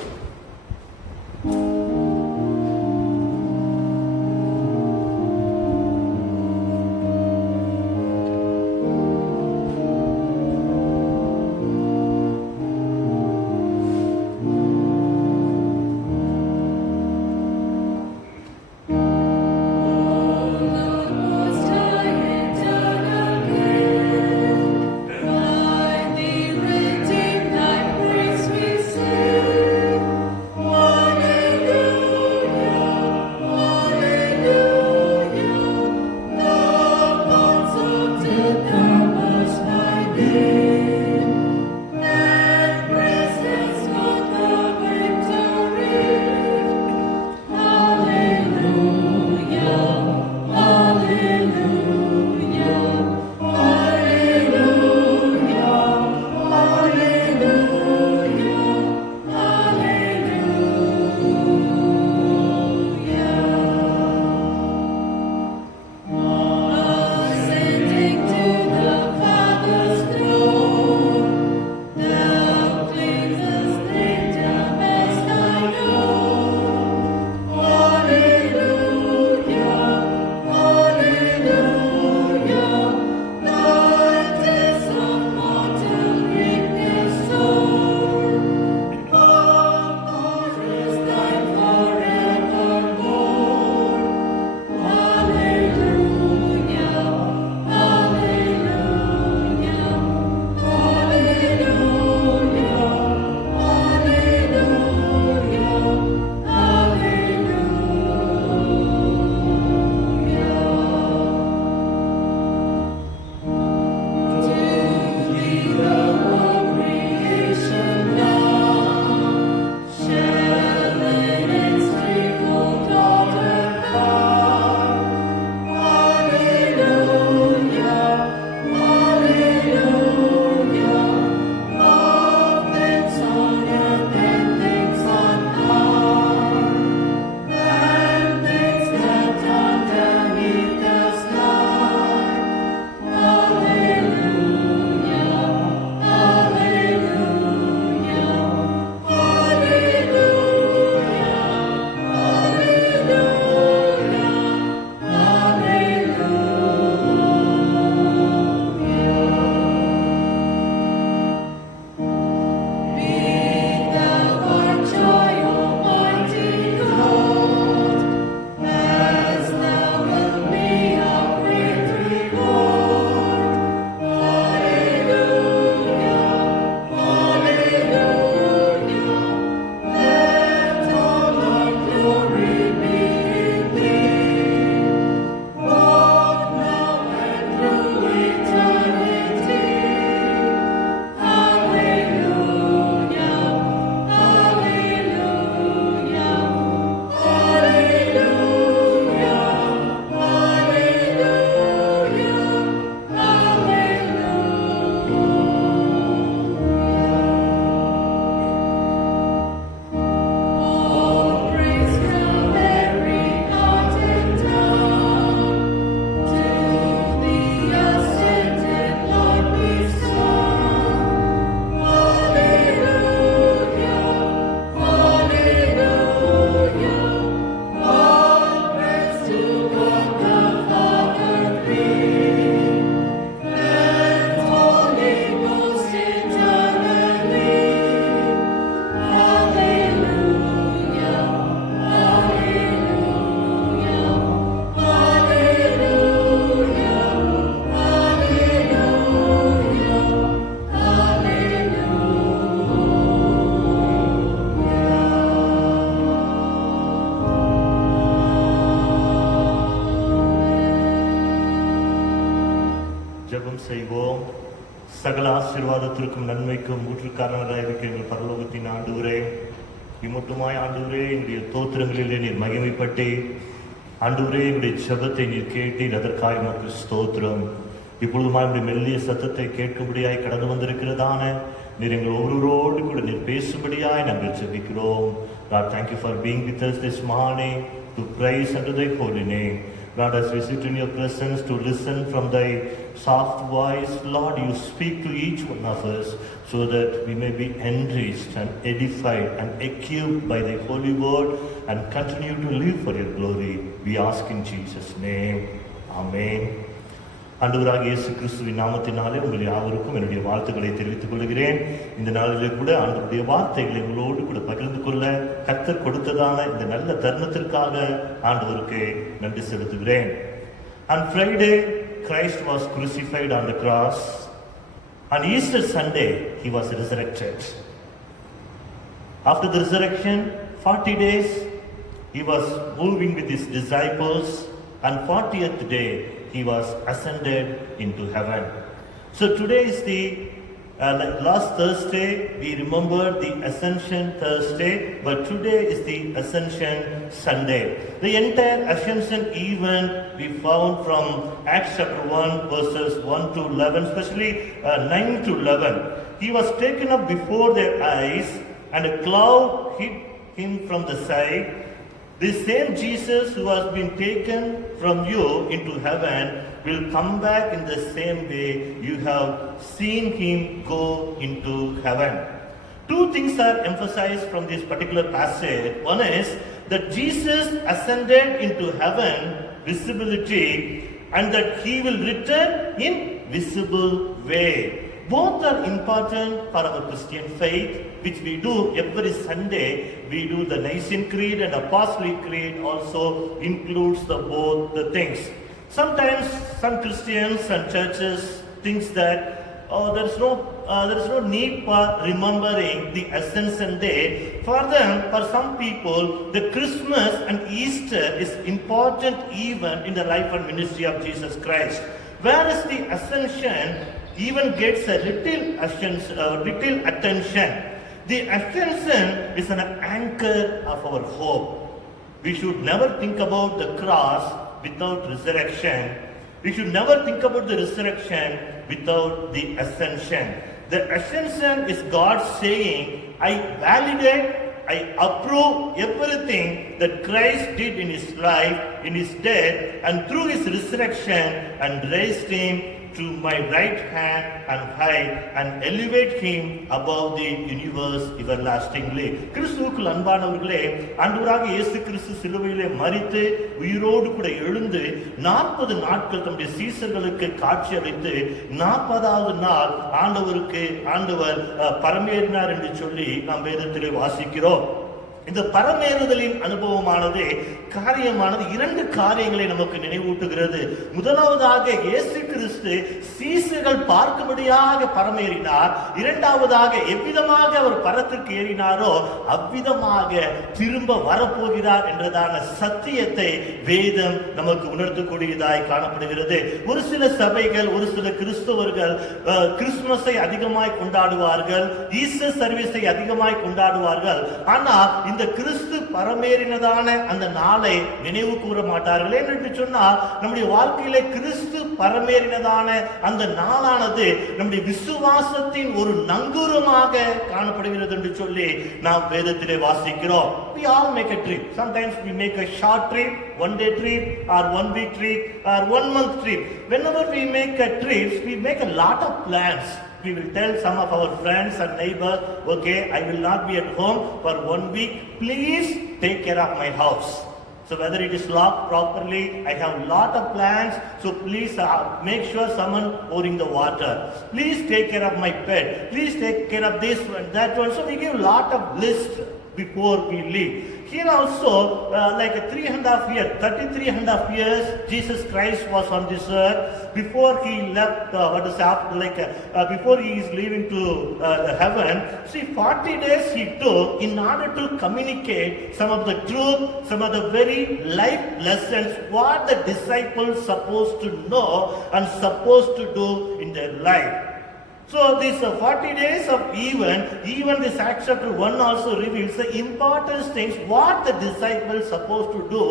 செய்வோம். சகல ஆசீர்வாதத்திற்கும் நன்மைக்கும் ஊற்றுக்காரராக இருக்கிற எங்கள் பரலோகத்தின் ஆண்டவரே, இம்மட்டுமாய் ஆண்டவரே எங்களுடைய தோத்திரங்களிலே நீர் மகிமைப்பட்டே, ஆண்டவரே எங்களுடைய ஜெபத்தை நீர் கேட்டீர், அதற்காக உமக்கு ஸ்தோத்திரம். இப்பொழுதுமா என்னுடைய மெல்லிய சத்தத்தை கேட்கும்படியாய் கடந்து வந்திருக்கிறதான நீர் எங்கள் ஒவ்வொருவரோடு கூட நீர் பேசும்படியாய் நாங்கள் ஜெபிக்கிறோம். God, thank you for being with us this morning to praise unto thy holy name. Lord, as we sit in your presence to listen from thy soft voice, Lord, you speak to each one of us so that we may be enriched and edified and equipped by thy holy word and continue to live for your glory. We ask in Jesus' name. Amen. ஆண்டவராகிய இயேசு கிறிஸ்துவின் நாமத்தினாலே உங்கள் யாவருக்கும் என்னுடைய வாழ்த்துக்களை தெரிவித்துக் கொள்கிறேன். இந்த நாளிலே கூட ஆண்டவருடைய வார்த்தைகளை உங்களோடு கூட பகிர்ந்து கொள்ள கர்த்தர் கொடுத்ததான இந்த நல்ல தருணத்திற்காக ஆண்டவருக்கு நன்றி செலுத்துகிறேன். On Friday, Christ was crucified on the cross. On Easter Sunday, he was resurrected. After the resurrection, 40 days, he was moving with his disciples. On 40th day, he was ascended into heaven. So today is the last Thursday, we remembered the Ascension Thursday, but today is the Ascension Sunday. The entire Ascension event we found from Acts chapter 1 verses 1 to 11, especially 9 to 11. He was taken up before their eyes and a cloud hid him from the sight. This same Jesus who has been taken from you into heaven will come back in the same way you have seen him go into heaven. Two things are emphasized from this particular passage. One is that Jesus ascended into heaven, visibility, and that he will return in visible way. Both are important for our Christian faith, which we do every Sunday. We do the Nicene Creed, and Apostolic Creed also includes both the things. Sometimes some Christians and churches think that there is no need for remembering the Ascension Day. For them, for some people, the Christmas and Easter is important event in the life and ministry of Jesus Christ. Whereas the Ascension even gets a little attention. The Ascension is an anchor of our hope. We should never think about the cross without resurrection. We should never think about the resurrection without the Ascension. The Ascension is God saying, I validate, I approve everything that Christ did in his life, in his death, and through his resurrection, and raised him to my right hand and high and elevate him above the universe everlastingly. கிறிஸ்துவுக்குள் அன்பானவர்களே, ஆண்டவராகிய இயேசு கிறிஸ்து சிலுவையிலே மரித்து உயிரோடு கூட எழுந்து 40 நாட்கள் தம்முடைய சீசர்களுக்கு காட்சி அளித்து 40வது நாள் ஆண்டவர் பரமேறினார் என்று சொல்லி நாம் வேதத்திலே வாசிக்கிறோம். இந்த பரமேறுதலின் அனுபவமானது காரியமானது 2 காரியங்களை நமக்கு நினைவூட்டுகிறது. முதலாவதாக இயேசு கிறிஸ்து சீசர்கள் பார்க்கும்படியாக பரமேறினார். இரண்டாவதாக எவ்விதமாக அவர் பரத்திற்கு ஏறினாரோ அவ்விதமாக திரும்ப வரப்போகிறார் என்றதான சத்தியத்தை வேதம் நமக்கு உணர்த்தக்கூடியதாய் காணப்படுகிறது. ஒரு சில சபைகள், ஒரு சில கிறிஸ்தவர்கள் கிறிஸ்துமஸை அதிகமாய் கொண்டாடுவார்கள், ஈஸ்டர் சர்வீஸை அதிகமாய் கொண்டாடுவார்கள். ஆனால் இந்த கிறிஸ்து பரமேறினதான அந்த நாளை நினைவு கூற மாட்டார்கள். என்று சொன்னால் நம்முடைய வாழ்க்கையிலே கிறிஸ்து பரமேறினதான அந்த நாளானது நம்முடைய விசுவாசத்தின் ஒரு நங்கூரமாக காணப்படுகிறது என்று சொல்லி நாம் வேதத்திலே வாசிக்கிறோம். We all make a trip. Sometimes we make a short trip, one day trip or 1 week trip or 1 month trip. Whenever we make a trip, we make a lot of plans. We will tell some of our friends and neighbors, okay, I will not be at home for 1 week. Please take care of my house. So whether it is locked properly, I have a lot of plans. So please make sure someone pouring the water. Please take care of my pet. Please take care of this one, that one. So we give a lot of list before we leave. Here also, like a 33 and a half years, Jesus Christ was on this earth. Before he left, before he is leaving to heaven, see, 40 days he took in order to communicate some of the truth, some of the very life lessons, what the disciples supposed to know and supposed to do in their life. So this 40 days of even this Acts chapter 1 also reveals the important things, what the disciples supposed to do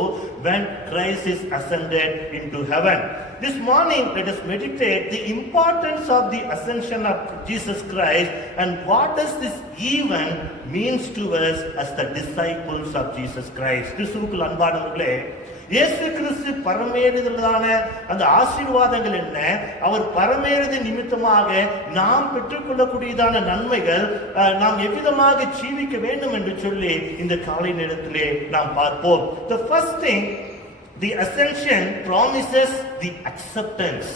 when Christ is ascended into heaven. This morning, let us meditate the importance of the ascension of Jesus Christ and what does this even means to us as the disciples of Jesus Christ. கிறிஸ்துவுக்குள் அன்பானவர்களே, இயேசு கிறிஸ்து பரமேறுதலான அந்த ஆசீர்வாதங்கள் என்ன, அவர் பரமேறுதி நிமித்தமாக நாம் பெற்றுக்கொள்ளக்கூடியதான நன்மைகள் நாம் எவ்விதமாக ஜீவிக்க வேண்டும் என்று சொல்லி இந்த காலை நேரத்திலே நாம் பார்ப்போம். The first thing, the ascension promises the acceptance.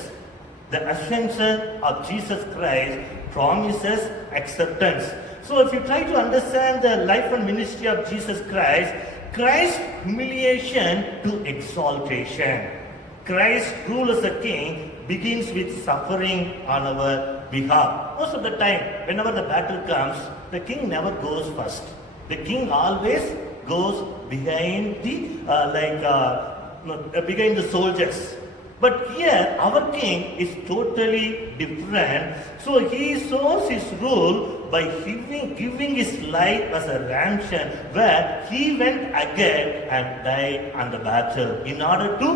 The ascension of Jesus Christ promises acceptance. So if you try to understand the life and ministry of Jesus Christ, Christ's humiliation to exaltation. Christ's rule as a king begins with suffering on our behalf. Most of the time, whenever the battle comes, the king never goes first. The king always goes behind behind the soldiers. But here, our king is totally different. So he shows his rule by giving his life as a ransom, where he went ahead and died on the battle in order to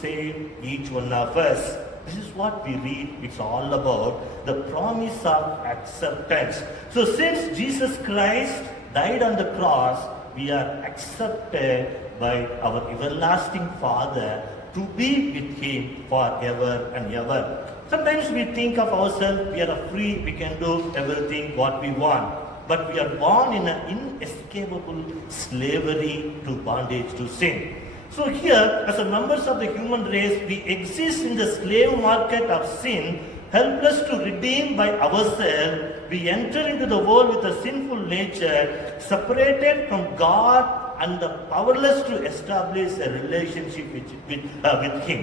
save each one of us. This is what we read. It's all about the promise of acceptance. So since Jesus Christ died on the cross, we are accepted by our everlasting Father to be with him forever and ever. Sometimes we think of ourselves, we are free, we can do everything what we want. But we are born in an inescapable slavery to bondage to sin. So here, as a members of the human race, we exist in the slave market of sin, helpless to redeem by ourselves. We enter into the world with a sinful nature, separated from God and powerless to establish a relationship with him.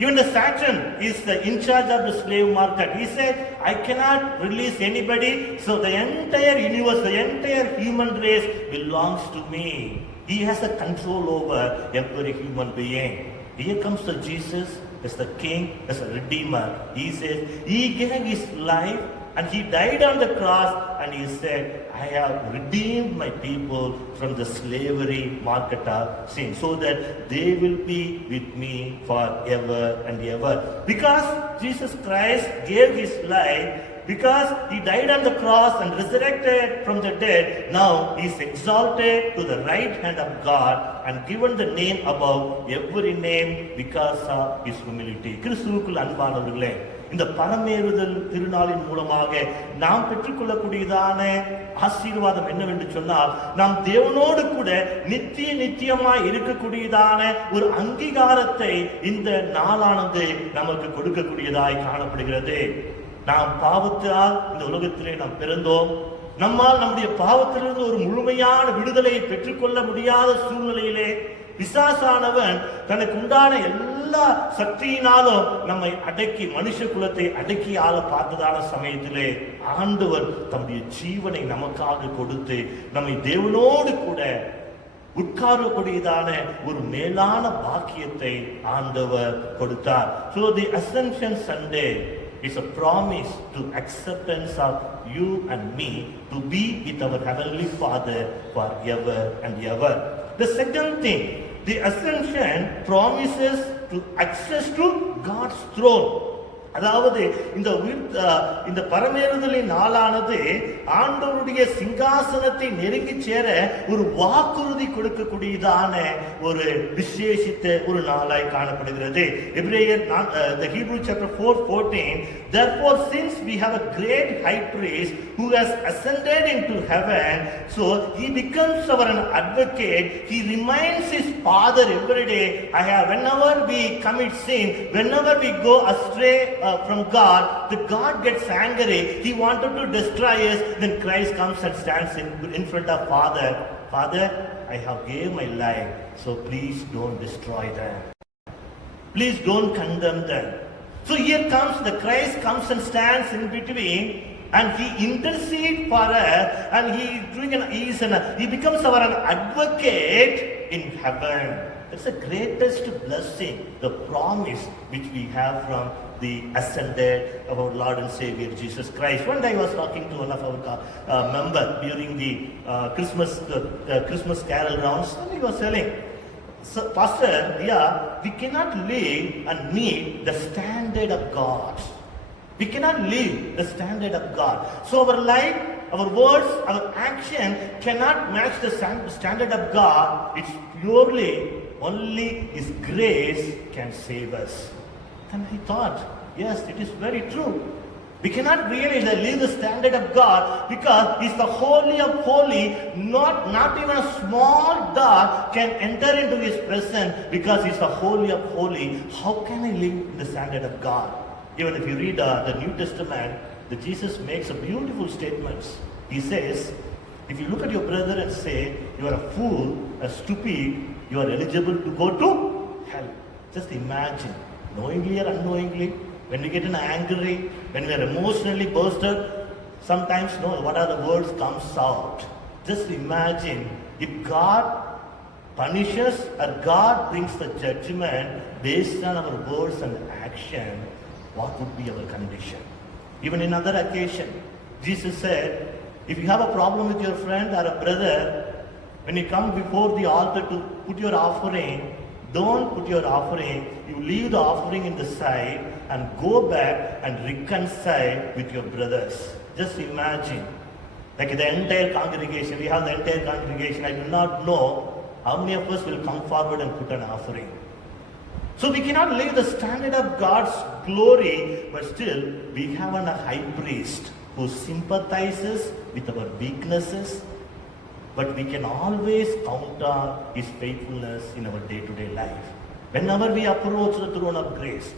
Even the Satan is in charge of the slave market. He said, I cannot release anybody, so the entire universe, the entire human race belongs to me. He has a control over every human being. Here comes the Jesus as the king, as a redeemer. He says, he gave his life and he died on the cross and he said, I have redeemed my people from the slavery market of sin, so that they will be with me forever and ever. Because Jesus Christ gave his life, because he died on the cross and resurrected from the dead, now he is exalted to the right hand of God and given the name above every name because of his humility. கிறிஸ்துவுக்குள் அன்பானவர்களே, இந்த பரமேறுதல் திருநாளின் மூலமாக நாம் பெற்றுக்கொள்ளக்கூடியதான ஆசீர்வாதம் என்னவென்று சொன்னால், நாம் தேவனோடு கூட நித்தியமாய் இருக்கக்கூடியதான ஒரு அங்கீகாரத்தை இந்த நாளானது நமக்கு கொடுக்கக்கூடியதாய் காணப்படுகிறது. நாம் பாவத்தால் இந்த உலகத்திலே நாம் பிறந்தோம். நம்மால் நம்முடைய பாவத்திலிருந்து ஒரு முழுமையான விடுதலையை பெற்றுக்கொள்ள முடியாத சூழ்நிலையிலே பிசாசானவன் தனக்கு உண்டான எல்லா சக்தியினாலும் நம்மை அடக்கி, மனுஷ குலத்தை அடக்கி ஆள பார்த்ததான சமயத்திலே ஆண்டவர் தம்முடைய ஜீவனை நமக்காக கொடுத்து நம்மை தேவனோடு கூட உட்காரக்கூடியதான ஒரு மேலான பாக்கியத்தை ஆண்டவர் கொடுத்தார். So the Ascension Sunday is a promise to acceptance of you and me to be with our Heavenly Father forever and ever. The second thing, the Ascension promises to access to God's throne. அதாவது இந்த பரமேறுதலின் நாளானது ஆண்டவருடைய சிங்காசனத்தை நெருங்கி சேர ஒரு வாக்குறுதி கொடுக்கக்கூடியதான ஒரு விசேஷித்த ஒரு நாளாய் காணப்படுகிறது. எபிரேயர் the Hebrew chapter 4:14, therefore since we have a great high priest who has ascended into heaven, so he becomes our advocate. He reminds his Father every day. Whenever we commit sin, whenever we go astray from God, the God gets angry. He wanted to destroy us. Then Christ comes and stands in front of Father. Father, I have gave my life, so please don't destroy them. Please don't condemn them. So here comes the Christ comes and stands in between, and he intercedes for us, and he becomes our advocate in heaven. That's the greatest blessing, the promise which we have from the ascended of our Lord and Savior Jesus Christ. One day I was talking to one of our members during the Christmas carol rounds, and he was telling, so, Pastor, we cannot live and meet the standard of God. We cannot live the standard of God. So our life, our words, our action cannot match the standard of God. It's purely only His grace can save us. And I thought, yes, it is very true. We cannot really live the standard of God because He's the holy of holy. Not even a small dot can enter into His presence because He's the holy of holy. How can I live in the standard of God? Even if you read the New Testament, Jesus makes a beautiful statements. He says, if you look at your brother and say, you are a fool, a stupid, you are eligible to go to hell. Just imagine, knowingly or unknowingly, when we get angry, when we are emotionally bursted, sometimes what are the words comes out. Just imagine if God punishes or God brings the judgment based on our words and action, what would be our condition? Even in other occasion, Jesus said, if you have a problem with your friend or a brother, when you come before the altar to put your offering, don't put your offering, you leave the offering in the side and go back and reconcile with your brothers. Just imagine, like the entire congregation, we have the entire congregation, I do not know how many of us will come forward and put an offering. So we cannot live the standard of God's glory, but still we have a high priest who sympathizes with our weaknesses, but we can always count on His faithfulness in our day-to-day life. Whenever we approach the throne of grace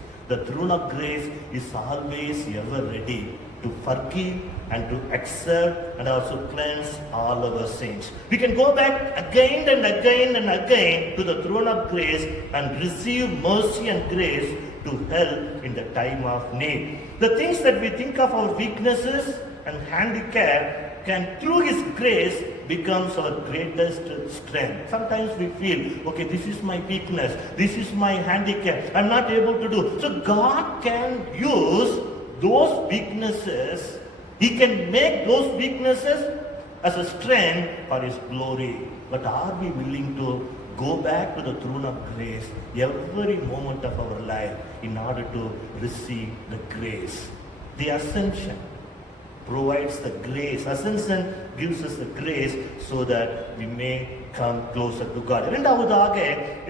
is always ever ready to forgive and to accept and also cleanse all our sins. We can go back again and again and again to the throne of grace and receive mercy and grace to help in the time of need. The things that we think of our weaknesses and handicap can, through His grace, becomes our greatest strength. Sometimes we feel, okay, this is my weakness, this is my handicap, I'm not able to do. So God can use those weaknesses, He can make those weaknesses as a strength for His glory. But are we willing to go back to the throne of grace every moment of our life in order to receive the grace? The ascension provides the grace. Ascension gives us the grace so that we may come closer to God. இரண்டாவதாக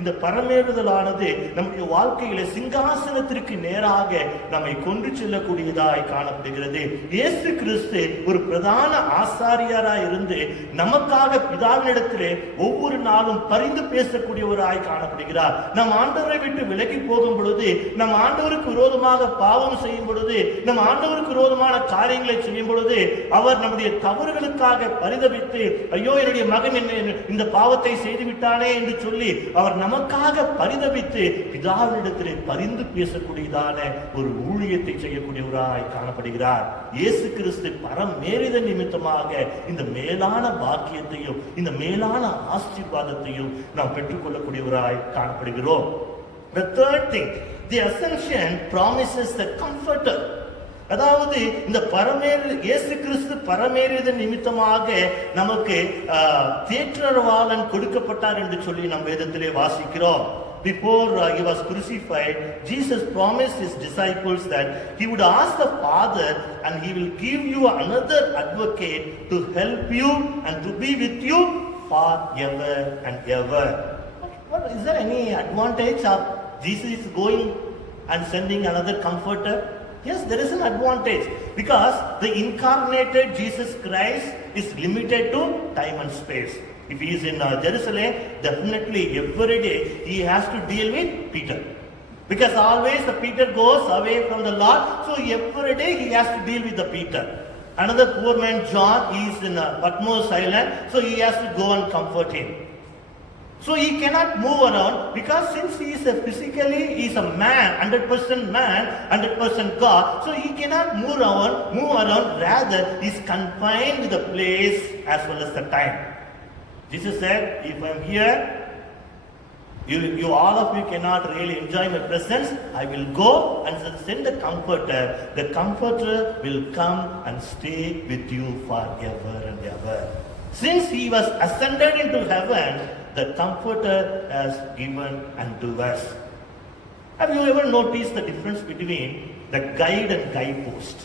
இந்த பரமேறுதலானது நம்முடைய வாழ்க்கையிலே சிங்காசனத்திற்கு நேராக நம்மை கொண்டு செல்லக்கூடியதாய் காணப்படுகிறது. இயேசு கிறிஸ்து ஒரு பிரதான ஆசாரியராய் இருந்து நமக்காக பிதாவினிடத்திலே ஒவ்வொரு நாளும் பரிந்து பேசக்கூடியவராய் காணப்படுகிறார். நம் ஆண்டவரை விட்டு விலகி போகும் பொழுது, நம் ஆண்டவருக்கு விரோதமாக பாவம் செய்யும் பொழுது, நம் ஆண்டவருக்கு விரோதமான காரியங்களை செய்யும் பொழுது, அவர் நம்முடைய தவறுகளுக்காக பரிதபித்து, ஐயோ என்னுடைய மகன் இந்த பாவத்தை செய்து விட்டானே என்று சொல்லி அவர் நமக்காக பரிதபித்து பிதாவினிடத்திலே பரிந்து பேசக்கூடியதான ஒரு ஊழியத்தை செய்யக்கூடியவராய் காணப்படுகிறார். இயேசு கிறிஸ்து பரமேறித நிமித்தமாக இந்த மேலான பாக்கியத்தையும் இந்த மேலான ஆசீர்வாதத்தையும் நாம் பெற்றுக்கொள்ளக்கூடியவராய் காணப்படுகிறோம். The third thing, the ascension promises the comforter. அதாவது இந்த இயேசு கிறிஸ்து பரமேறியதன் நிமித்தமாக நமக்கு தேற்றரவாளன் கொடுக்கப்பட்டார் என்று சொல்லி நம் வேதத்திலே வாசிக்கிறோம். Before he was crucified, Jesus promised his disciples that he would ask the Father and he will give you another advocate to help you and to be with you forever and ever. Is there any advantage of Jesus going and sending another comforter? Yes, there is an advantage because the incarnated Jesus Christ is limited to time and space. If he is in Jerusalem, definitely every day he has to deal with Peter. Because always the Peter goes away from the Lord, so every day he has to deal with the Peter. Another poor man, John, is in Patmos Island, so he has to go and comfort him. So he cannot move around because since he is he is a man, 100% man, 100% God, so he cannot move around, rather he is confined with the place as well as the time. Jesus said, if I am here, you all of you cannot really enjoy my presence. I will go and send the Comforter. The Comforter will come and stay with you forever and ever. Since he was ascended into heaven, the Comforter has given unto us. Have you ever noticed the difference between the guide and guidepost?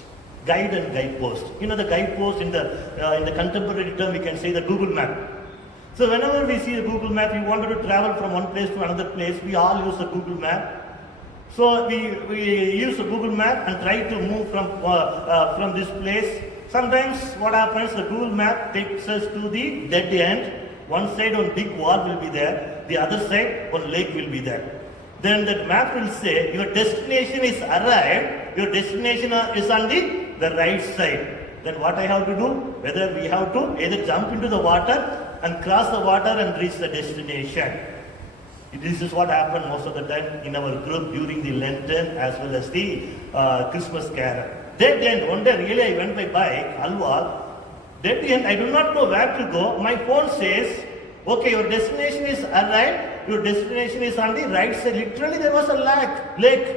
Guide and guidepost. You know the guidepost in the contemporary term we can say the Google map. So whenever we see a Google map, we wanted to travel from one place to another place, we all use a Google map. So we use a Google map and try to move from this place. Sometimes what happens, the Google map takes us to the dead end. One side one big wall will be there, the other side one lake will be there. Then that map will say your destination is arrived, your destination is on the right side. Then what I have to do? Whether we have to either jump into the water and cross the water and reach the destination. This is what happened most of the time in our group during the Lenten as well as the Christmas carol. That end, one day really I went by bike, Alwal. That end, I do not know where to go. My phone says, okay, your destination is arrived, your destination is on the right side. Literally there was a lake.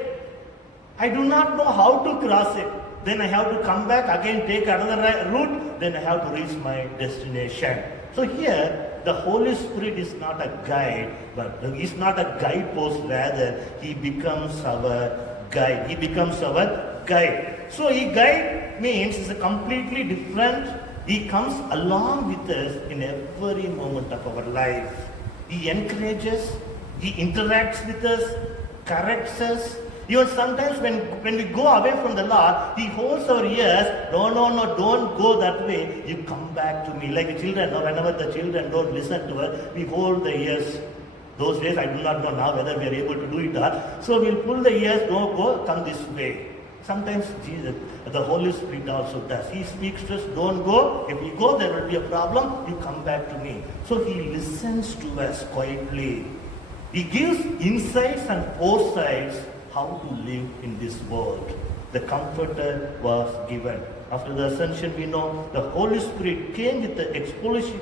I do not know how to cross it. Then I have to come back again, take another route, then I have to reach my destination. So here, the Holy Spirit is not a guide, but he is not a guidepost, rather, he becomes our guide. He becomes our guide. So he guide means it's a completely different, he comes along with us in every moment of our life. He encourages, he interacts with us, corrects us. Even sometimes when we go away from the Lord, he holds our ears. No, don't go that way. You come back to me. Like the children, whenever the children don't listen to us, we hold the ears. Those days, I do not know now whether we are able to do it or not. So we'll pull the ears, don't go, come this way. Sometimes Jesus, the Holy Spirit also does. He speaks to us, don't go. If we go, there will be a problem. You come back to me. So he listens to us quietly. He gives insights and foresights how to live in this world. The Comforter was given. After the ascension, we know the Holy Spirit came with the expulsion,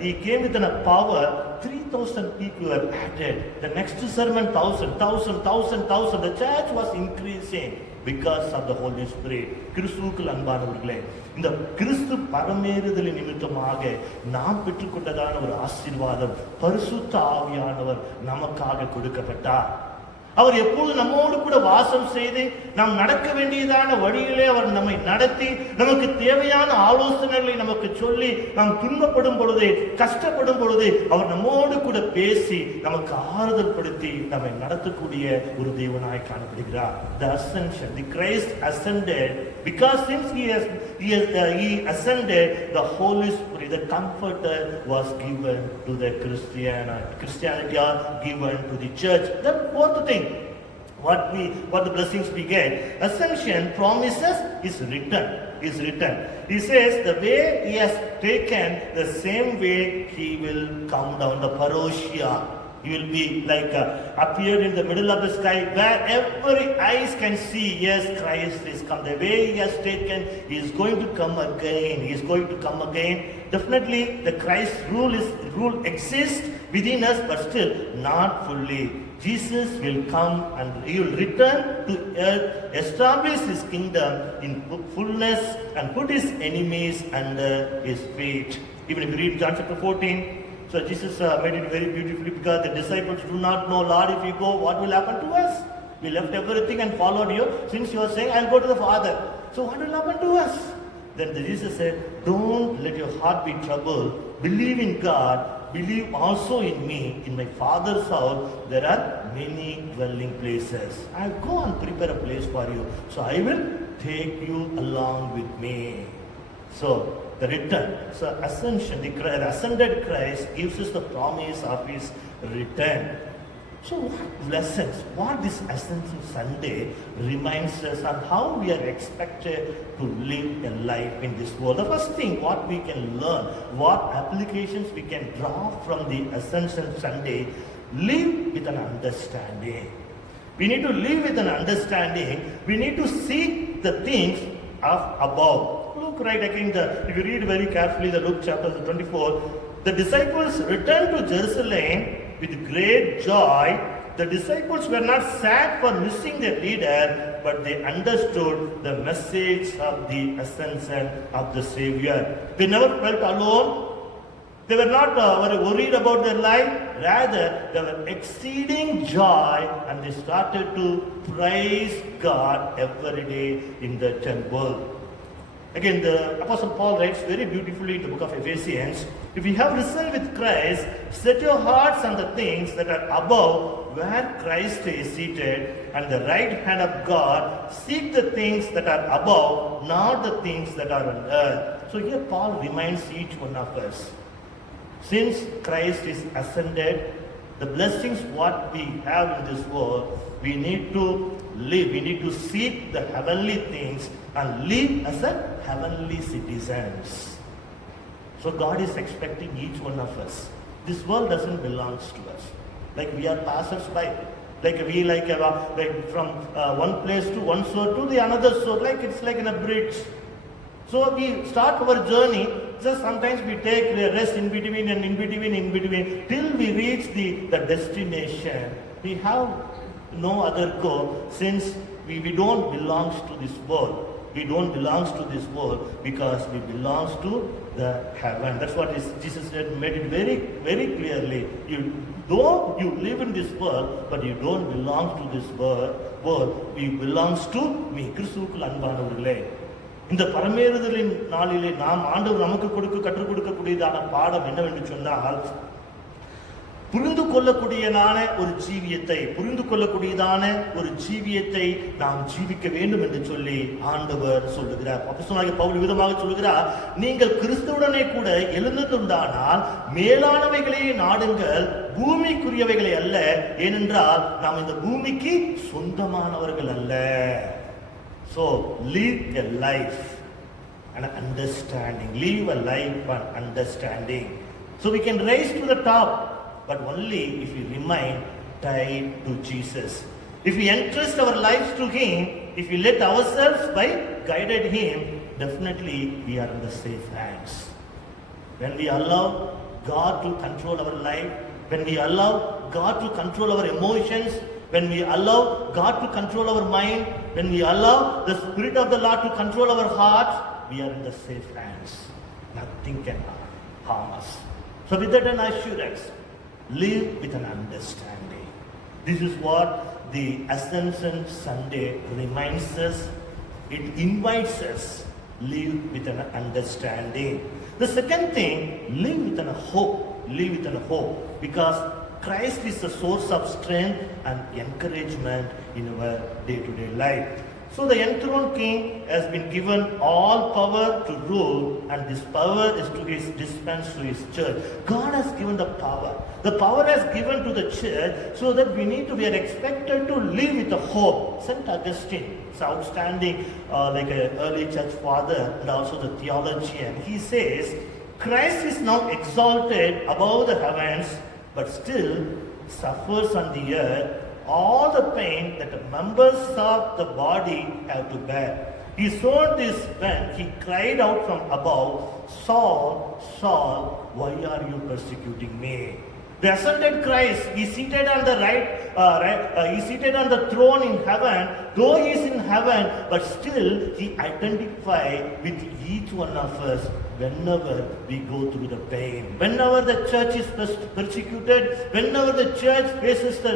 he came with a power. 3,000 people were added. The next sermon, 1,000. The church was increasing because of the Holy Spirit. கிறிஸ்துவுக்குள் அன்பானவர்களே, இந்த கிறிஸ்து பரமேறுதலின் நிமித்தமாக நாம் பெற்றுக்கொண்டதான ஒரு ஆசீர்வாதம், பரிசுத்த ஆவியானவர் நமக்காக கொடுக்கப்பட்டார். அவர் எப்போது நம்மோடு கூட வாசம் செய்து நாம் நடக்க வேண்டியதான வழியிலே அவர் நம்மை நடத்தி நமக்கு தேவையான ஆலோசனைகளை நமக்கு சொல்லி நாம் துன்பப்படும் பொழுது கஷ்டப்படும் பொழுது அவர் நம்மோடு கூட பேசி நமக்கு ஆறுதல் படுத்தி நம்மை நடத்தக்கூடிய ஒரு தேவனாய் காணப்படுகிறார். The ascension, the Christ ascended, because since he ascended, the Holy Spirit, the Comforter, was given to the Christianity are given to the church. The fourth thing, what the blessings we get, ascension promises is written. He says the way he has taken, the same way he will come down, the parousia. He will be like appeared in the middle of the sky where every eyes can see, yes, Christ is come. The way he has taken, he is going to come again. Definitely the Christ rule exists within us, but still not fully. Jesus will come and he will return to earth, establish his kingdom in fullness and put his enemies under his feet. Even if you read John chapter 14, so Jesus made it very beautifully, because the disciples do not know, Lord, if we go, what will happen to us? We left everything and followed you. Since you are saying, I'll go to the Father. So what will happen to us? Then Jesus said, don't let your heart be troubled. Believe in God. Believe also in me. In my Father's house, there are many dwelling places. I'll go and prepare a place for you. So I will take you along with me. So the return. So ascension, the ascended Christ gives us the promise of his return. So what lessons, what this Ascension Sunday reminds us on how we are expected to live a life in this world. The first thing, what we can learn, what applications we can draw from the Ascension Sunday, live with an understanding. We need to live with an understanding. We need to seek the things of above. Look right again, if you read very carefully the Luke chapter 24, the disciples returned to Jerusalem with great joy. The disciples were not sad for missing their leader, but they understood the message of the ascension of the Savior. They never felt alone. They were not worried about their life. Rather, they were exceeding joy, and they started to praise God every day in the temple. Again, the Apostle Paul writes very beautifully in the book of Ephesians, if you have risen with Christ, set your hearts on the things that are above, where Christ is seated, and the right hand of God. Seek the things that are above, not the things that are on earth. So here Paul reminds each one of us, since Christ is ascended, the blessings what we have in this world, we need to live, we need to seek the heavenly things and live as a heavenly citizens. So God is expecting each one of us. This world doesn't belong to us. Like we are passers-by. Like we from one place to one shore to the another shore. Like it's like in a bridge. So we start our journey, just sometimes we take a rest in between and in between, till we reach the destination. We have no other goal, since we don't belong to this world. We don't belong to this world because we belong to the heaven. That's what Jesus said, made it very, very clearly. Though you live in this world, but you don't belong to this world, we belong to me. கிறிஸ்துவுக்குள் அன்பானவர்களே, இந்த பரமேறுதலின் நாளிலே நாம் ஆண்டவர் நமக்கு கற்றுக் கொடுக்கக்கூடியதான பாடம் என்னவென்று சொன்னால், புரிந்து கொள்ளக்கூடியதான ஒரு ஜீவியத்தை நாம் ஜீவிக்க வேண்டும் என்று சொல்லி ஆண்டவர் சொல்லுகிறார். அப்போஸ்தலனாகிய பவுல் விதமாக சொல்லுகிறார், நீங்கள் கிறிஸ்துவுடனே கூட எழுந்ததுண்டானால் மேலானவைகளை நாடுங்கள், பூமிக்குரியவைகளை அல்ல. ஏனென்றால் நாம் இந்த பூமிக்கு சொந்தமானவர்கள் அல்ல. So live a life and understanding. Live a life and understanding. So we can rise to the top, but only if we remain tied to Jesus. If we entrust our lives to Him, if we let ourselves by guided Him, definitely we are in the safe hands. When we allow God to control our life, when we allow God to control our emotions, when we allow God to control our mind, when we allow the Spirit of the Lord to control our hearts, we are in the safe hands. Nothing can harm us. So with that an assurance, live with an understanding. This is what the Ascension Sunday reminds us. It invites us, live with an understanding. The second thing, live with an hope. Live with an hope. Because Christ is the source of strength and encouragement in our day-to-day life. So the enthroned King has been given all power to rule, and this power is to his dispense to his church. God has given the power. The power has given to the church, so that we are expected to live with a hope. St. Augustine is outstanding, like an early church father and also the theologian. He says, Christ is now exalted above the heavens, but still suffers on the earth all the pain that the members of the body have to bear. He showed this when he cried out from above, Saul, Saul, why are you persecuting me? The ascended Christ, He seated on the He seated on the throne in heaven. Though He is in heaven, but still He identifies with each one of us whenever we go through the pain. Whenever the church is persecuted, whenever the church faces the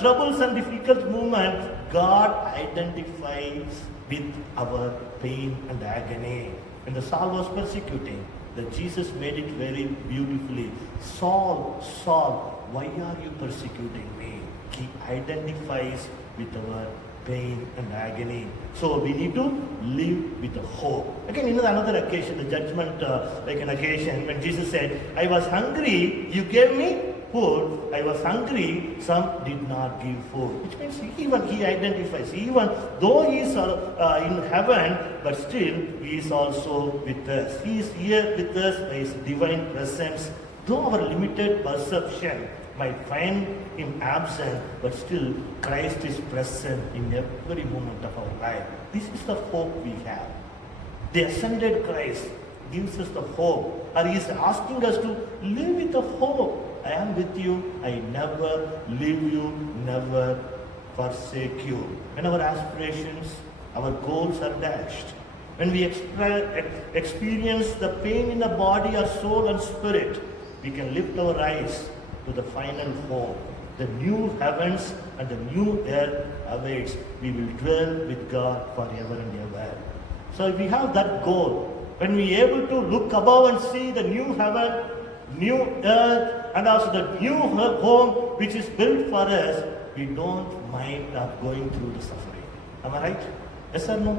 troubles and difficult moments, God identifies with our pain and agony. When the Saul was persecuting, that Jesus made it very beautifully. Saul, Saul, why are you persecuting me? He identifies with our pain and agony. So we need to live with a hope. Again, in another occasion, the judgment, like an occasion when Jesus said, I was hungry, you gave me food. I was hungry, some did not give food. Which means even he identifies, even though he is in heaven, but still he is also with us. He is here with us by his divine presence. Though our limited perception might find him absent, but still Christ is present in every moment of our life. This is the hope we have. The ascended Christ gives us the hope, or he is asking us to live with the hope. I am with you, I never leave you, never forsake you. When our aspirations, our goals are dashed, when we experience the pain in the body, our soul and spirit, we can lift our eyes to the final home. The new heavens and the new earth awaits. We will dwell with God forever and ever. So if we have that goal, when we are able to look above and see the new heaven, new earth, and also the new home which is built for us, we don't mind going through the suffering. Am I right? Yes or no?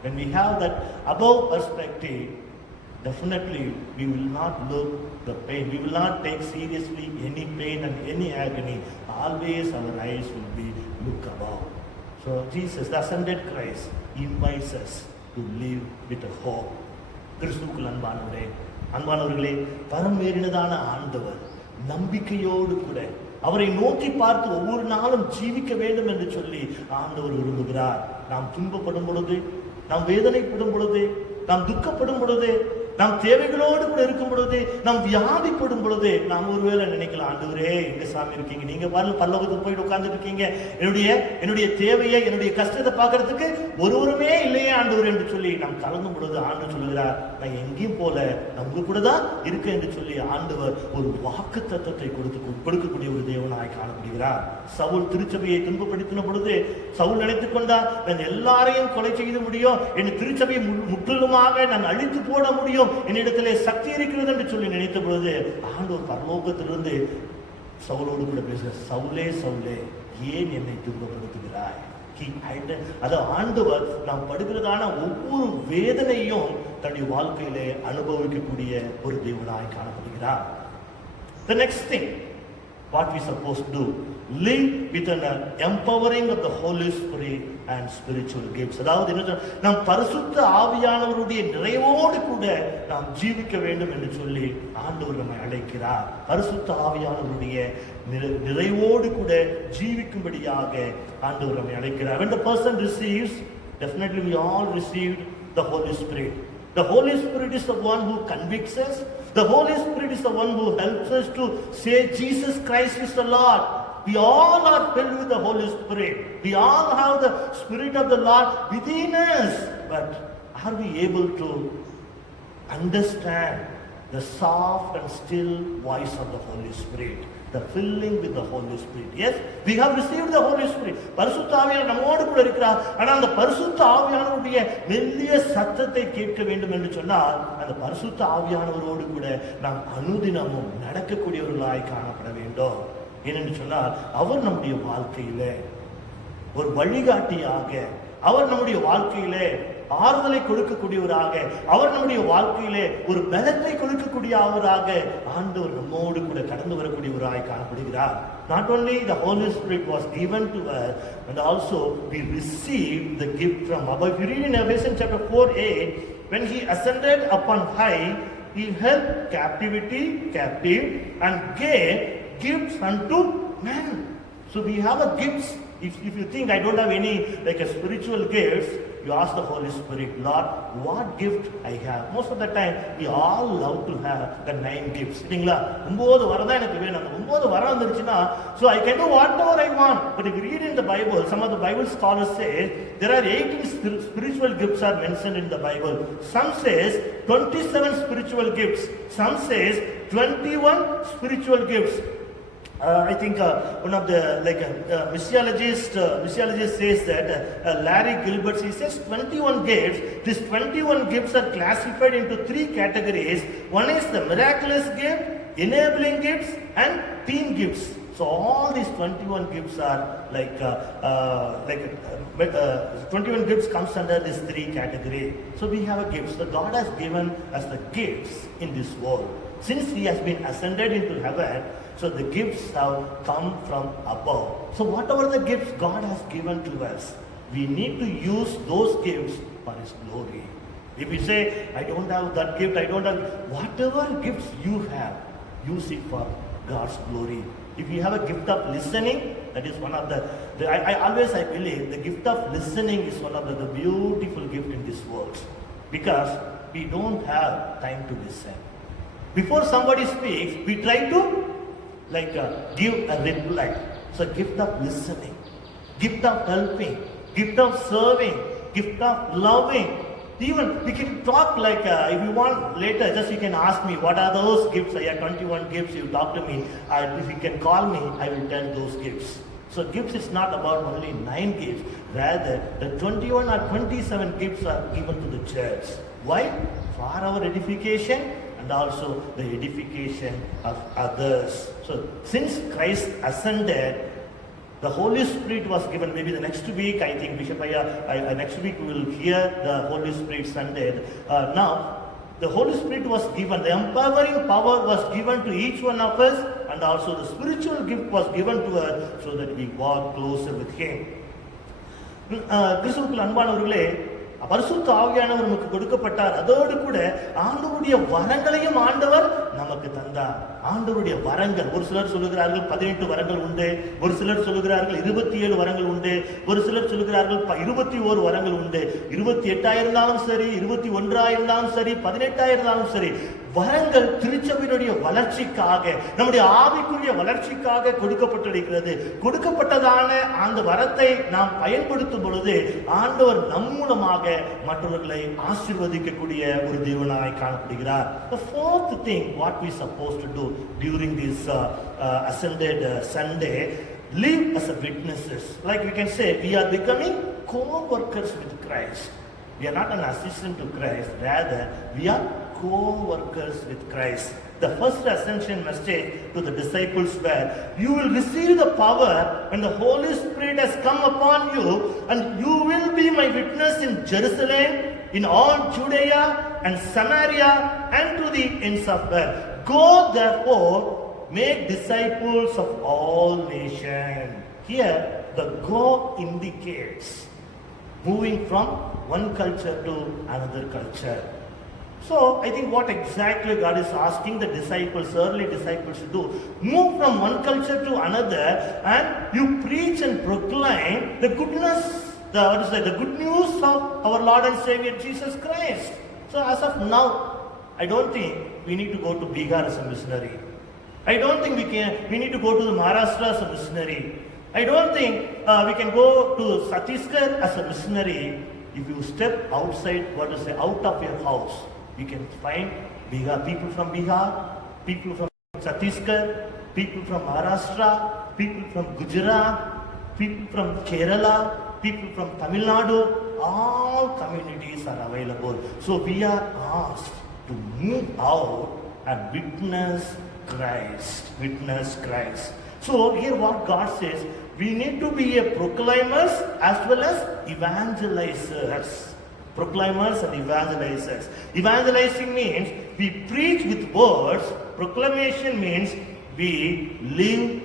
When we have that above perspective, definitely we will not look the pain. We will not take seriously any pain and any agony. Always our eyes will be look above. So Jesus, the ascended Christ, invites us to live with a hope. கிறிஸ்துவுக்குள் அன்பானவர்களே, பரமேறினதான ஆண்டவர் நம்பிக்கையோடு கூட அவரை நோக்கி பார்த்து ஒவ்வொரு நாளும் ஜீவிக்க வேண்டும் என்று சொல்லி ஆண்டவர் விரும்புகிறார். நாம் துன்பப்படும் பொழுது, நாம் வேதனைப்படும் பொழுது, நாம் துக்கப்படும் பொழுது, நாம் தேவைகளோடு கூட இருக்கும் பொழுது, நாம் வியாதிப்படும் பொழுது, நாம் ஒருவேளை நினைக்கலாம், ஆண்டவரே எங்க சாமி இருக்கீங்க, நீங்க பரலோகத்துக்கு போயிட்டு உட்கார்ந்து இருக்கீங்க, என்னுடைய தேவையை, என்னுடைய கஷ்டத்தை பார்க்கறதுக்கு ஒருவருமே இல்லையே ஆண்டவர் என்று சொல்லி நாம் கலங்கும் பொழுது ஆண்டவர் சொல்லுகிறார், நான் எங்கேயும் போல நம்ம கூட தான் இருக்க என்று சொல்லி ஆண்டவர் ஒரு வாக்கு தத்தத்தை கொடுக்கக்கூடிய ஒரு தேவனாய் காணப்படுகிறார். சவுல் திருச்சபையை துன்பப்படுத்தின பொழுது சவுல் நினைத்துக் கொண்டார், நான் எல்லாரையும் கொலை செய்து முடியும், என் திருச்சபையை முற்றிலுமாக நான் அழித்து போட முடியும், என்னிடத்திலே சக்தி இருக்கிறது என்று சொல்லி நினைத்த பொழுது ஆண்டவர் பரலோகத்திலிருந்து சவுலோடு கூட பேசுகிறார், சவுலே சவுலே ஏன் என்னை துன்பப்படுத்துகிறாய்? அது ஆண்டவர் நாம் படுகிறதான ஒவ்வொரு வேதனையும் தன்னுடைய வாழ்க்கையிலே அனுபவிக்கக்கூடிய ஒரு தேவனாய் காணப்படுகிறார். The next thing, what we supposed to do, live with an empowering of the Holy Spirit and spiritual gifts. அதாவது என்ன, நாம் பரிசுத்த ஆவியானவருடைய நிறைவோடு கூட நாம் ஜீவிக்க வேண்டும் என்று சொல்லி ஆண்டவர் நம்மை அழைக்கிறார். பரிசுத்த ஆவியானவருடைய நிறைவோடு கூட ஜீவிக்கும்படியாக ஆண்டவர் நம்மை அழைக்கிறார். When the person receives, definitely we all received the Holy Spirit. The Holy Spirit is the one who convicts us. The Holy Spirit is the one who helps us to say Jesus Christ is the Lord. We all are filled with the Holy Spirit. We all have the Spirit of the Lord within us. But are we able to understand the soft and still voice of the Holy Spirit? The filling with the Holy Spirit. Yes, we have received the Holy Spirit. பரிசுத்த ஆவியானவர் நம்மோடு கூட இருக்கிறார். ஆனால் அந்த பரிசுத்த ஆவியானவருடைய மெல்லிய சத்தத்தை கேட்க வேண்டும் என்று சொன்னால் அந்த பரிசுத்த ஆவியானவரோடு கூட நாம் அனுதினமும் நடக்கக்கூடியவர்களாய் காணப்பட வேண்டும். ஏனென்று சொன்னால் அவர் நம்முடைய வாழ்க்கையிலே ஒரு வழிகாட்டியாக, அவர் நம்முடைய வாழ்க்கையிலே ஆறுதலை கொடுக்கக்கூடியவராக, அவர் நம்முடைய வாழ்க்கையிலே ஒரு பலத்தை கொடுக்கக்கூடியவராக ஆண்டவர் நம்மோடு கூட கடந்து வரக்கூடியவராய் காணப்படுகிறார். Not only the Holy Spirit was given to us, and also we received the gift from above. If you read in Ephesians chapter 4:8, when he ascended upon high, he held captive and gave gifts unto men. So we have a gifts. If you think I don't have any like a spiritual gifts, you ask the Holy Spirit, Lord, what gift I have? Most of the time, we all love to have the 9 gifts. So I can do whatever I want. But if you read in the Bible, some of the Bible scholars say there are 18 spiritual gifts are mentioned in the Bible. Some says 27 spiritual gifts. Some says 21 spiritual gifts. I think one of the missiologist says that Larry Gilbert, he says 21 gifts. These 21 gifts are classified into 3 categories. One is the miraculous gift, enabling gifts, and team gifts. So all these 21 gifts are 21 gifts comes under this 3 category. So we have a gifts. So God has given us the gifts in this world. Since he has been ascended into heaven, so the gifts have come from above. So whatever the gifts God has given to us, we need to use those gifts for his glory. If we say, I don't have that gift, I don't have, whatever gifts you have, use it for God's glory. If you have a gift of listening, that is one of I believe the gift of listening is one of the beautiful gift in this world. Because we don't have time to listen. Before somebody speaks, we try to give a reply. So gift of listening, gift of helping, gift of serving, gift of loving. Even we can talk if you want later, just you can ask me what are those gifts. I have 21 gifts, you talk to me. If you can call me, I will tell those gifts. So gifts is not about only 9 gifts. Rather, the 21 or 27 gifts are given to the church. Why? For our edification and also the edification of others. So since Christ ascended, the Holy Spirit was given. Maybe the next week, I think Bishop next week we will hear the Holy Spirit Sunday. Now, the Holy Spirit was given. The empowering power was given to each one of us, and also the spiritual gift was given to us so that we walk closer with Him. கிறிஸ்துவுக்குள் அன்பானவர்களே, பரிசுத்த ஆவியானவர் நமக்கு கொடுக்கப்பட்டார். அதோடு கூட ஆண்டவருடைய வரங்களையும் ஆண்டவர் நமக்கு தந்தார். ஆண்டவருடைய வரங்கள், ஒரு சிலர் சொல்லுகிறார்கள் 18 வரங்கள் உண்டு, ஒரு சிலர் சொல்லுகிறார்கள் 27 வரங்கள் உண்டு, ஒரு சிலர் சொல்லுகிறார்கள் 21 வரங்கள் உண்டு. 28 இருந்தாலும் சரி, 21 இருந்தாலும் சரி, 18 இருந்தாலும் சரி, வரங்கள் திருச்சபையினுடைய வளர்ச்சிக்காக, நம்முடைய ஆவிக்குரிய வளர்ச்சிக்காக கொடுக்கப்பட்டிருக்கிறது. கொடுக்கப்பட்டதான அந்த வரத்தை நாம் பயன்படுத்தும் பொழுது ஆண்டவர் நம் மூலமாக மற்றவர்களை ஆசீர்வதிக்கக்கூடிய ஒரு தேவனாய் காணப்படுகிறார். The fourth thing what we supposed to do during this ascended Sunday, live as a witnesses. Like we can say, we are becoming co-workers with Christ. We are not an assistant to Christ, rather we are co-workers with Christ. The first ascension message to the disciples were, you will receive the power when the Holy Spirit has come upon you, and you will be my witness in Jerusalem, in all Judea and Samaria, and to the ends of the earth. Go therefore, make disciples of all nations. Here, the go indicates moving from one culture to another culture. So, I think what exactly God is asking the disciples, early disciples to do, move from one culture to another, and you preach and proclaim the goodness, the good news of our Lord and Savior Jesus Christ. So, as of now, I don't think we need to go to Bihar as a missionary. I don't think we need to go to the Maharashtra as a missionary. I don't think we can go to Chhattisgarh as a missionary. If you step outside, out of your house, you can find people from Bihar, people from Chhattisgarh, people from Maharashtra, people from Gujarat, people from Kerala, people from Tamil Nadu. All communities are available. So we are asked to move out and witness Christ. Witness Christ. So here what God says, we need to be a proclaimers as well as evangelizers. Proclaimers and evangelizers. Evangelizing means we preach with words. Proclamation means we live,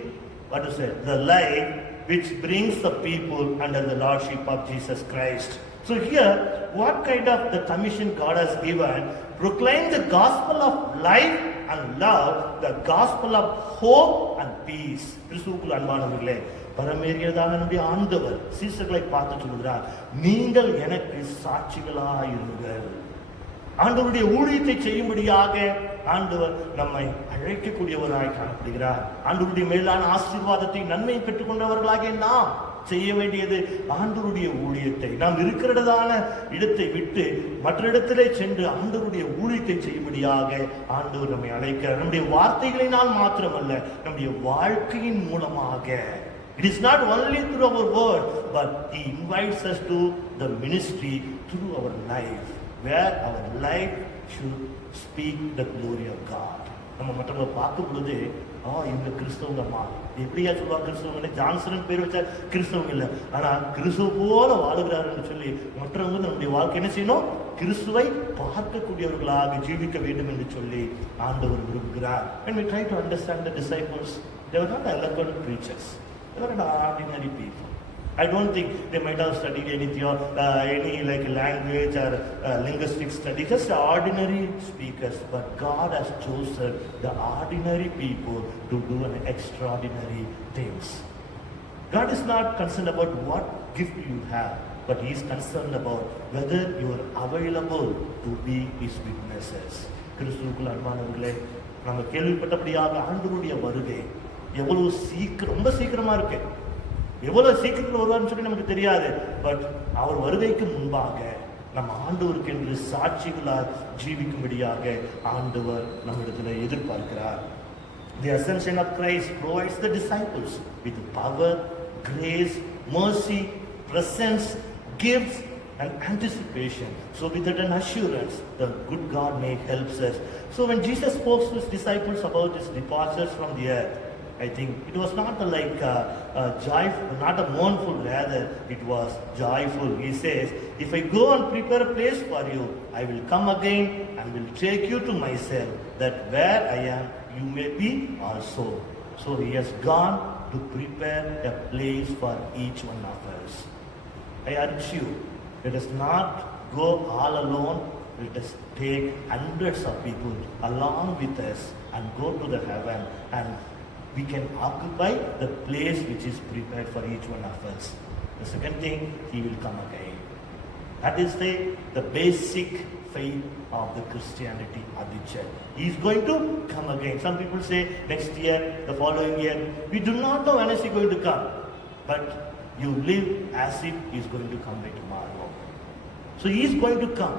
the life which brings the people under the lordship of Jesus Christ. So here, what kind of the commission God has given? Proclaim the gospel of life and love, the gospel of hope and peace. கிறிஸ்துவுக்குள் அன்பானவர்களே, பரமேறியதான நம்முடைய ஆண்டவர் சீசர்களை பார்த்து சொல்கிறார், நீங்கள் எனக்கு சாட்சிகளாயிருங்கள். ஆண்டவருடைய ஊழியத்தை செய்யும்படியாக ஆண்டவர் நம்மை அழைக்கக்கூடியவராய் காணப்படுகிறார். ஆண்டவருடைய மேலான ஆசீர்வாதத்தை நன்மையை பெற்றுக்கொண்டவர்களாக நாம் செய்ய வேண்டியது ஆண்டவருடைய ஊழியத்தை, நாம் இருக்கிறதான இடத்தை விட்டு மற்ற இடத்திலே சென்று ஆண்டவருடைய ஊழியத்தை செய்யும்படியாக ஆண்டவர் நம்மை அழைக்கிறார். நம்முடைய வார்த்தைகளினால் மாத்திரமல்ல, நம்முடைய வாழ்க்கையின் மூலமாக. It is not only through our word, but He invites us to the ministry through our life, where our life should speak the glory of God. நம்ம மற்றவங்களை பார்க்கும் பொழுது, இவங்க கிறிஸ்தவங்கம்மா, எப்படியா சொல்லுவா கிறிஸ்தவங்க? ஜான்சன் பேர் வச்சா கிறிஸ்தவங்க இல்லை, ஆனா கிறிஸ்துவ போல வாழுகிறாருன்னு சொல்லி மற்றவங்க நம்முடைய வாழ்க்கை என்ன செய்யணும்? கிறிஸ்துவை பார்க்கக்கூடியவர்களாக ஜீவிக்க வேண்டும் என்று சொல்லி ஆண்டவர் விரும்புகிறார். When we try to understand the disciples, they were not eloquent preachers. They were ordinary people. I don't think they might have studied any like language or linguistic study, just ordinary speakers. But God has chosen the ordinary people to do an extraordinary things. God is not concerned about what gift you have, but He is concerned about whether you are available to be His witnesses. கிறிஸ்துவுக்குள் அன்பானவர்களே, நம்ம கேள்விப்பட்டபடியாக ஆண்டவருடைய வருகை எவ்வளவு ரொம்ப சீக்கிரமா இருக்கு. எவ்வளவு சீக்கிரத்தில் வருவார்னு சொல்லி நமக்கு தெரியாது. பட் அவர் வருகைக்கு முன்பாக நம்ம ஆண்டவருக்கு என்று சாட்சிகளால் ஜீவிக்கும்படியாக ஆண்டவர் நம்மிடத்தில் எதிர்பார்க்கிறார். The ascension of Christ provides the disciples with power, grace, mercy, presence, gifts and anticipation. So with that an assurance, the good God may help us. So when Jesus spoke to His disciples about His departures from the earth, I think it was not joyful, not a mournful, rather it was joyful. He says, if I go and prepare a place for you, I will come again and will take you to myself, that where I am, you may be also. So He has gone to prepare a place for each one of us. I urge you, let us not go all alone. Let us take hundreds of people along with us and go to the heaven, and we can occupy the place which is prepared for each one of us. The second thing, He will come again. That is the basic faith of the Christianity of the church. He is going to come again. Some people say next year, the following year. We do not know when is He going to come. But you live as if He is going to come by tomorrow. So He is going to come.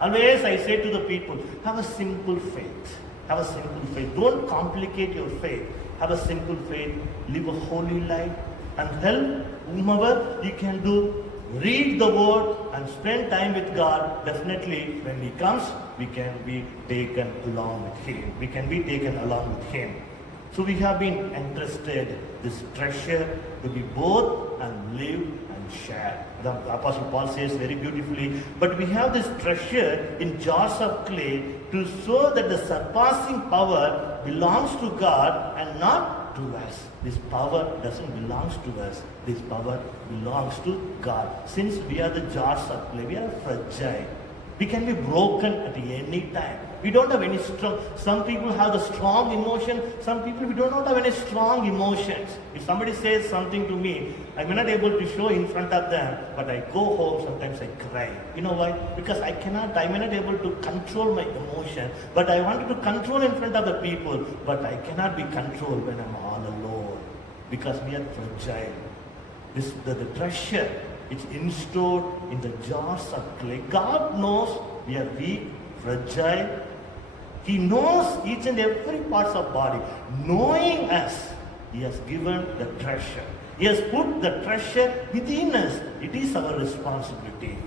Always I say to the people, have a simple faith. Have a simple faith. Don't complicate your faith. Have a simple faith. Live a holy life and help whomever you can do. Read the word and spend time with God. Definitely when He comes, we can be taken along with Him. We can be taken along with Him. So we have been entrusted this treasure to be both and live and share. The Apostle Paul says very beautifully, but we have this treasure in jars of clay to show that the surpassing power belongs to God and not to us. This power doesn't belong to us. This power belongs to God. Since we are the jars of clay, we are fragile. We can be broken at any time. We don't have any strong. Some people have the strong emotion. Some people, we do not have any strong emotions. If somebody says something to me, I'm not able to show in front of them, but I go home, sometimes I cry. You know why? Because I'm not able to control my emotion. But I wanted to control in front of the people, but I cannot be controlled when I'm all alone. Because we are fragile. The treasure, it's installed in the jars of clay. God knows we are weak, fragile. He knows each and every part of body. Knowing us, He has given the treasure. He has put the treasure within us. It is our responsibility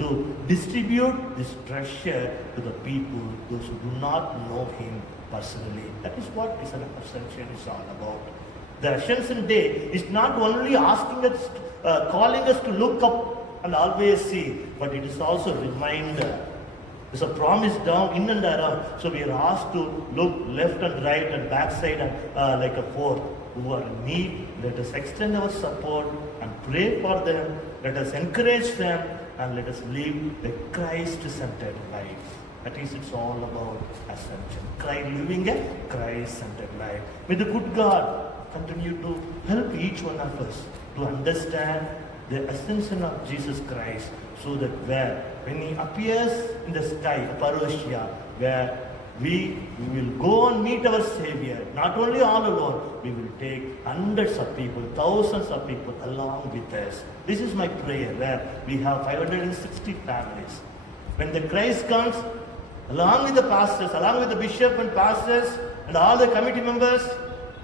to distribute this treasure to the people, those who do not know Him personally. That is what an ascension is all about. The Ascension Day is not only asking us, calling us to look up and always see, but it is also a reminder. There's a promise down, in and around. So we are asked to look left and right and backside and like a fourth who are in need. Let us extend our support and pray for them. Let us encourage them and let us live the Christ-centered life. That is, it's all about ascension. Living a Christ-centered life. May the good God continue to help each one of us to understand the ascension of Jesus Christ, so that when He appears in the sky, parousia, where we will go and meet our Savior, not only all alone, we will take hundreds of people, thousands of people along with us. This is my prayer, where we have 560 families. When the Christ comes, along with the pastors, along with the bishop and pastors, and all the committee members,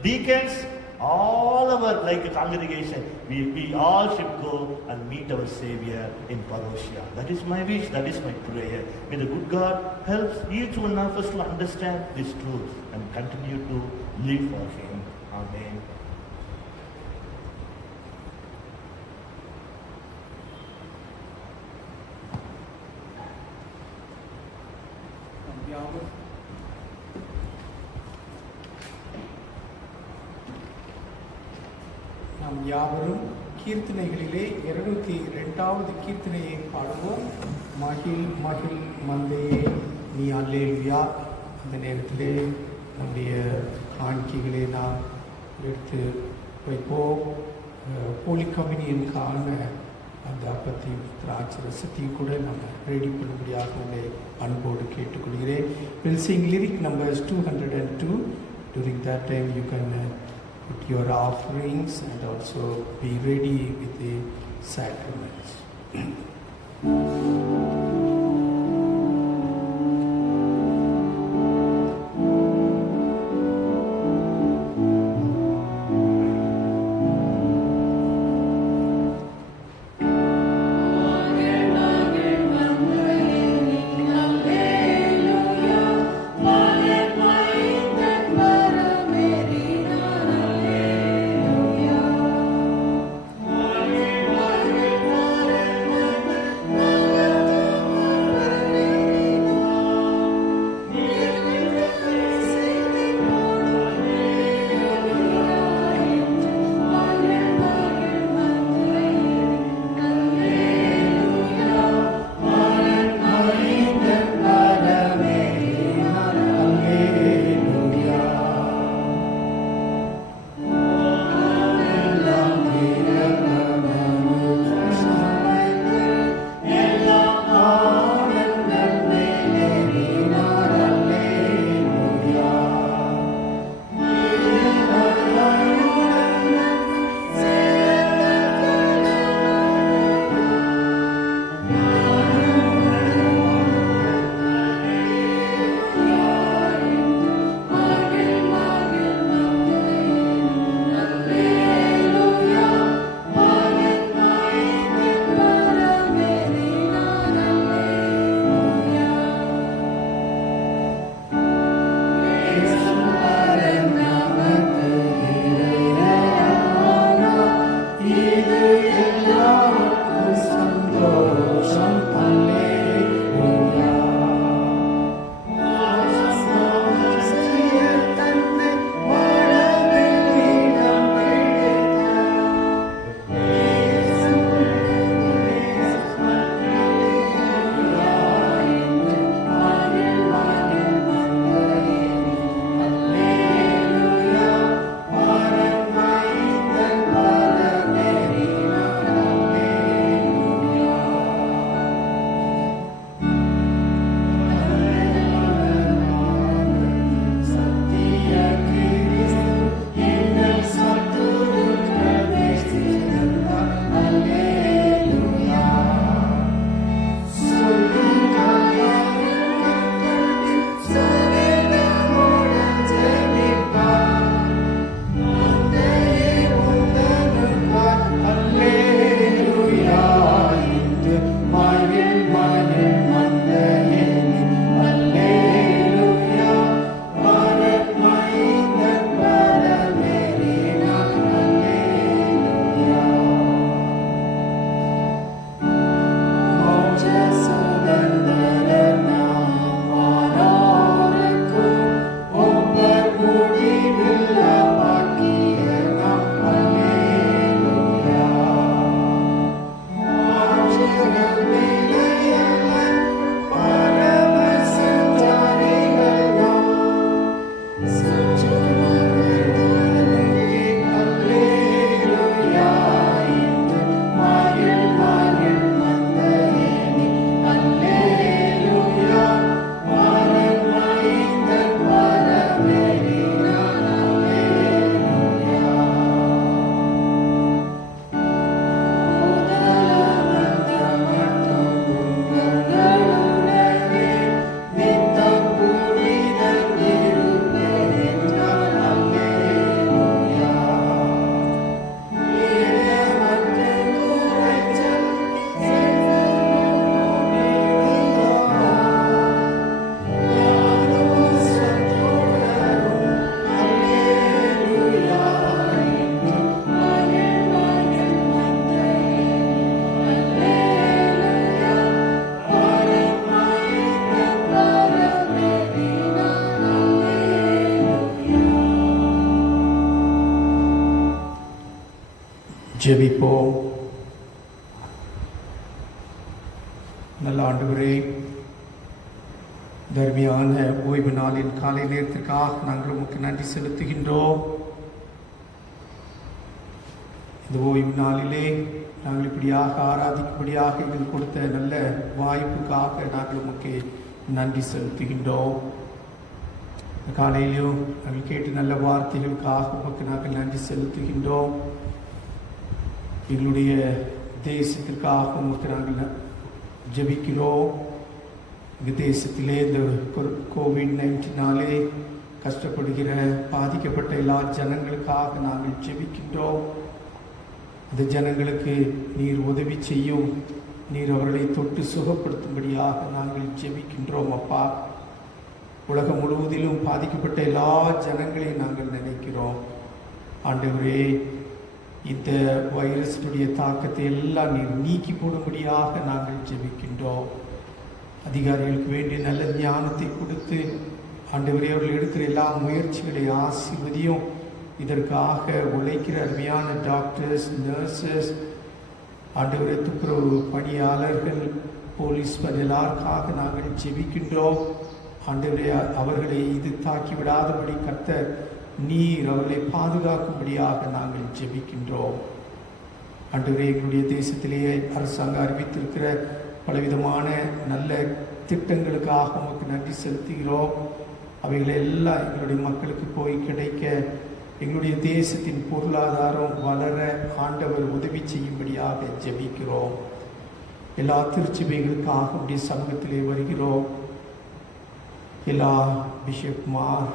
deacons, all our congregation, we all should go and meet our Savior in parousia. That is my wish, that is my prayer. May the good God help each one of us to understand this truth and continue to live for Him. Amen. நாம் யாவரும் கீர்த்தனைகளிலே 202வது கீர்த்தனையை பாடுவோம். மகிழ் மகிழ் மந்தையே நீ அல்லேலூயா. அந்த நேரத்திலே நம்முடைய காணிக்கைகளை நாம் எடுத்து வைப்போம். ஹோலி கம்யூனியனுக்கான அந்த அப்பத்தையும் திராட்சை ரசத்தையும் கூட நம்ம ரெடி பண்ணும்படியாக உங்களை அன்போடு கேட்டுக்கொள்கிறேன். We'll sing lyric numbers 202. During that time you can put your offerings and also be ready with the sacraments. Alleluia. ஜெபிப்போம். நல்ல ஆண்டவரே, தர்மியான ஓய்வு நாளின் காலை நேரத்திற்காக நாங்கள் உமக்கு நன்றி செலுத்துகின்றோம். இந்த ஓய்வு நாளிலே நாங்கள் இப்படியாக ஆராதிக்கும்படியாக எங்களுக்கு கொடுத்த நல்ல வாய்ப்புக்காக நாங்கள் உமக்கு நன்றி செலுத்துகின்றோம். இந்த காலையிலும் நாங்கள் கேட்டு நல்ல வார்த்தைகளுக்காக உமக்கு நாங்கள் நன்றி செலுத்துகின்றோம். எங்களுடைய தேசத்திற்காக உமக்கு நாங்கள் ஜெபிக்கிறோம். எங்கள் தேசத்திலே இந்த கோவிட்-19 கஷ்டப்படுகிற பாதிக்கப்பட்ட எல்லா ஜனங்களுக்காக நாங்கள் ஜெபிக்கின்றோம். அந்த ஜனங்களுக்கு நீர் உதவி செய்யும், நீர் அவர்களை தொட்டு சுகப்படுத்தும்படியாக நாங்கள் ஜெபிக்கின்றோம். அப்பா, உலகம் முழுவதிலும் பாதிக்கப்பட்ட எல்லா ஜனங்களையும் நாங்கள் நினைக்கிறோம். ஆண்டவரே, இந்த வைரஸுடைய தாக்கத்தை எல்லாம் நீர் நீக்கி போடும்படியாக நாங்கள் ஜெபிக்கின்றோம். அதிகாரிகளுக்கு வேண்டிய நல்ல ஞானத்தை கொடுத்து ஆண்டவரே அவர்கள் எடுக்கிற எல்லா முயற்சிகளை ஆசீர்வதியும். இதற்காக உழைக்கிற அருமையான டாக்டர்ஸ், நர்சஸ், ஆண்டவரே துப்புரவு பணியாளர்கள், போலீஸ் எல்லாருக்காக நாங்கள் ஜெபிக்கின்றோம். ஆண்டவரே, அவர்களை இது தாக்கிவிடாதபடி கர்த்தர் நீர் அவர்களை பாதுகாக்கும்படியாக நாங்கள் ஜெபிக்கின்றோம். ஆண்டவரே, எங்களுடைய தேசத்திலேயே அரசாங்கம் அறிவித்திருக்கிற பலவிதமான நல்ல திட்டங்களுக்காக உமக்கு நன்றி செலுத்துகிறோம். அவைகளை எல்லாம் எங்களுடைய மக்களுக்கு போய் கிடைக்க, எங்களுடைய தேசத்தின் பொருளாதாரம் வளர ஆண்டவர் உதவி செய்யும்படியாக ஜெபிக்கிறோம். எல்லா திருச்சபைகளுக்காக உடைய சமூகத்திலே வருகிறோம். எல்லா பிஷப்மார்,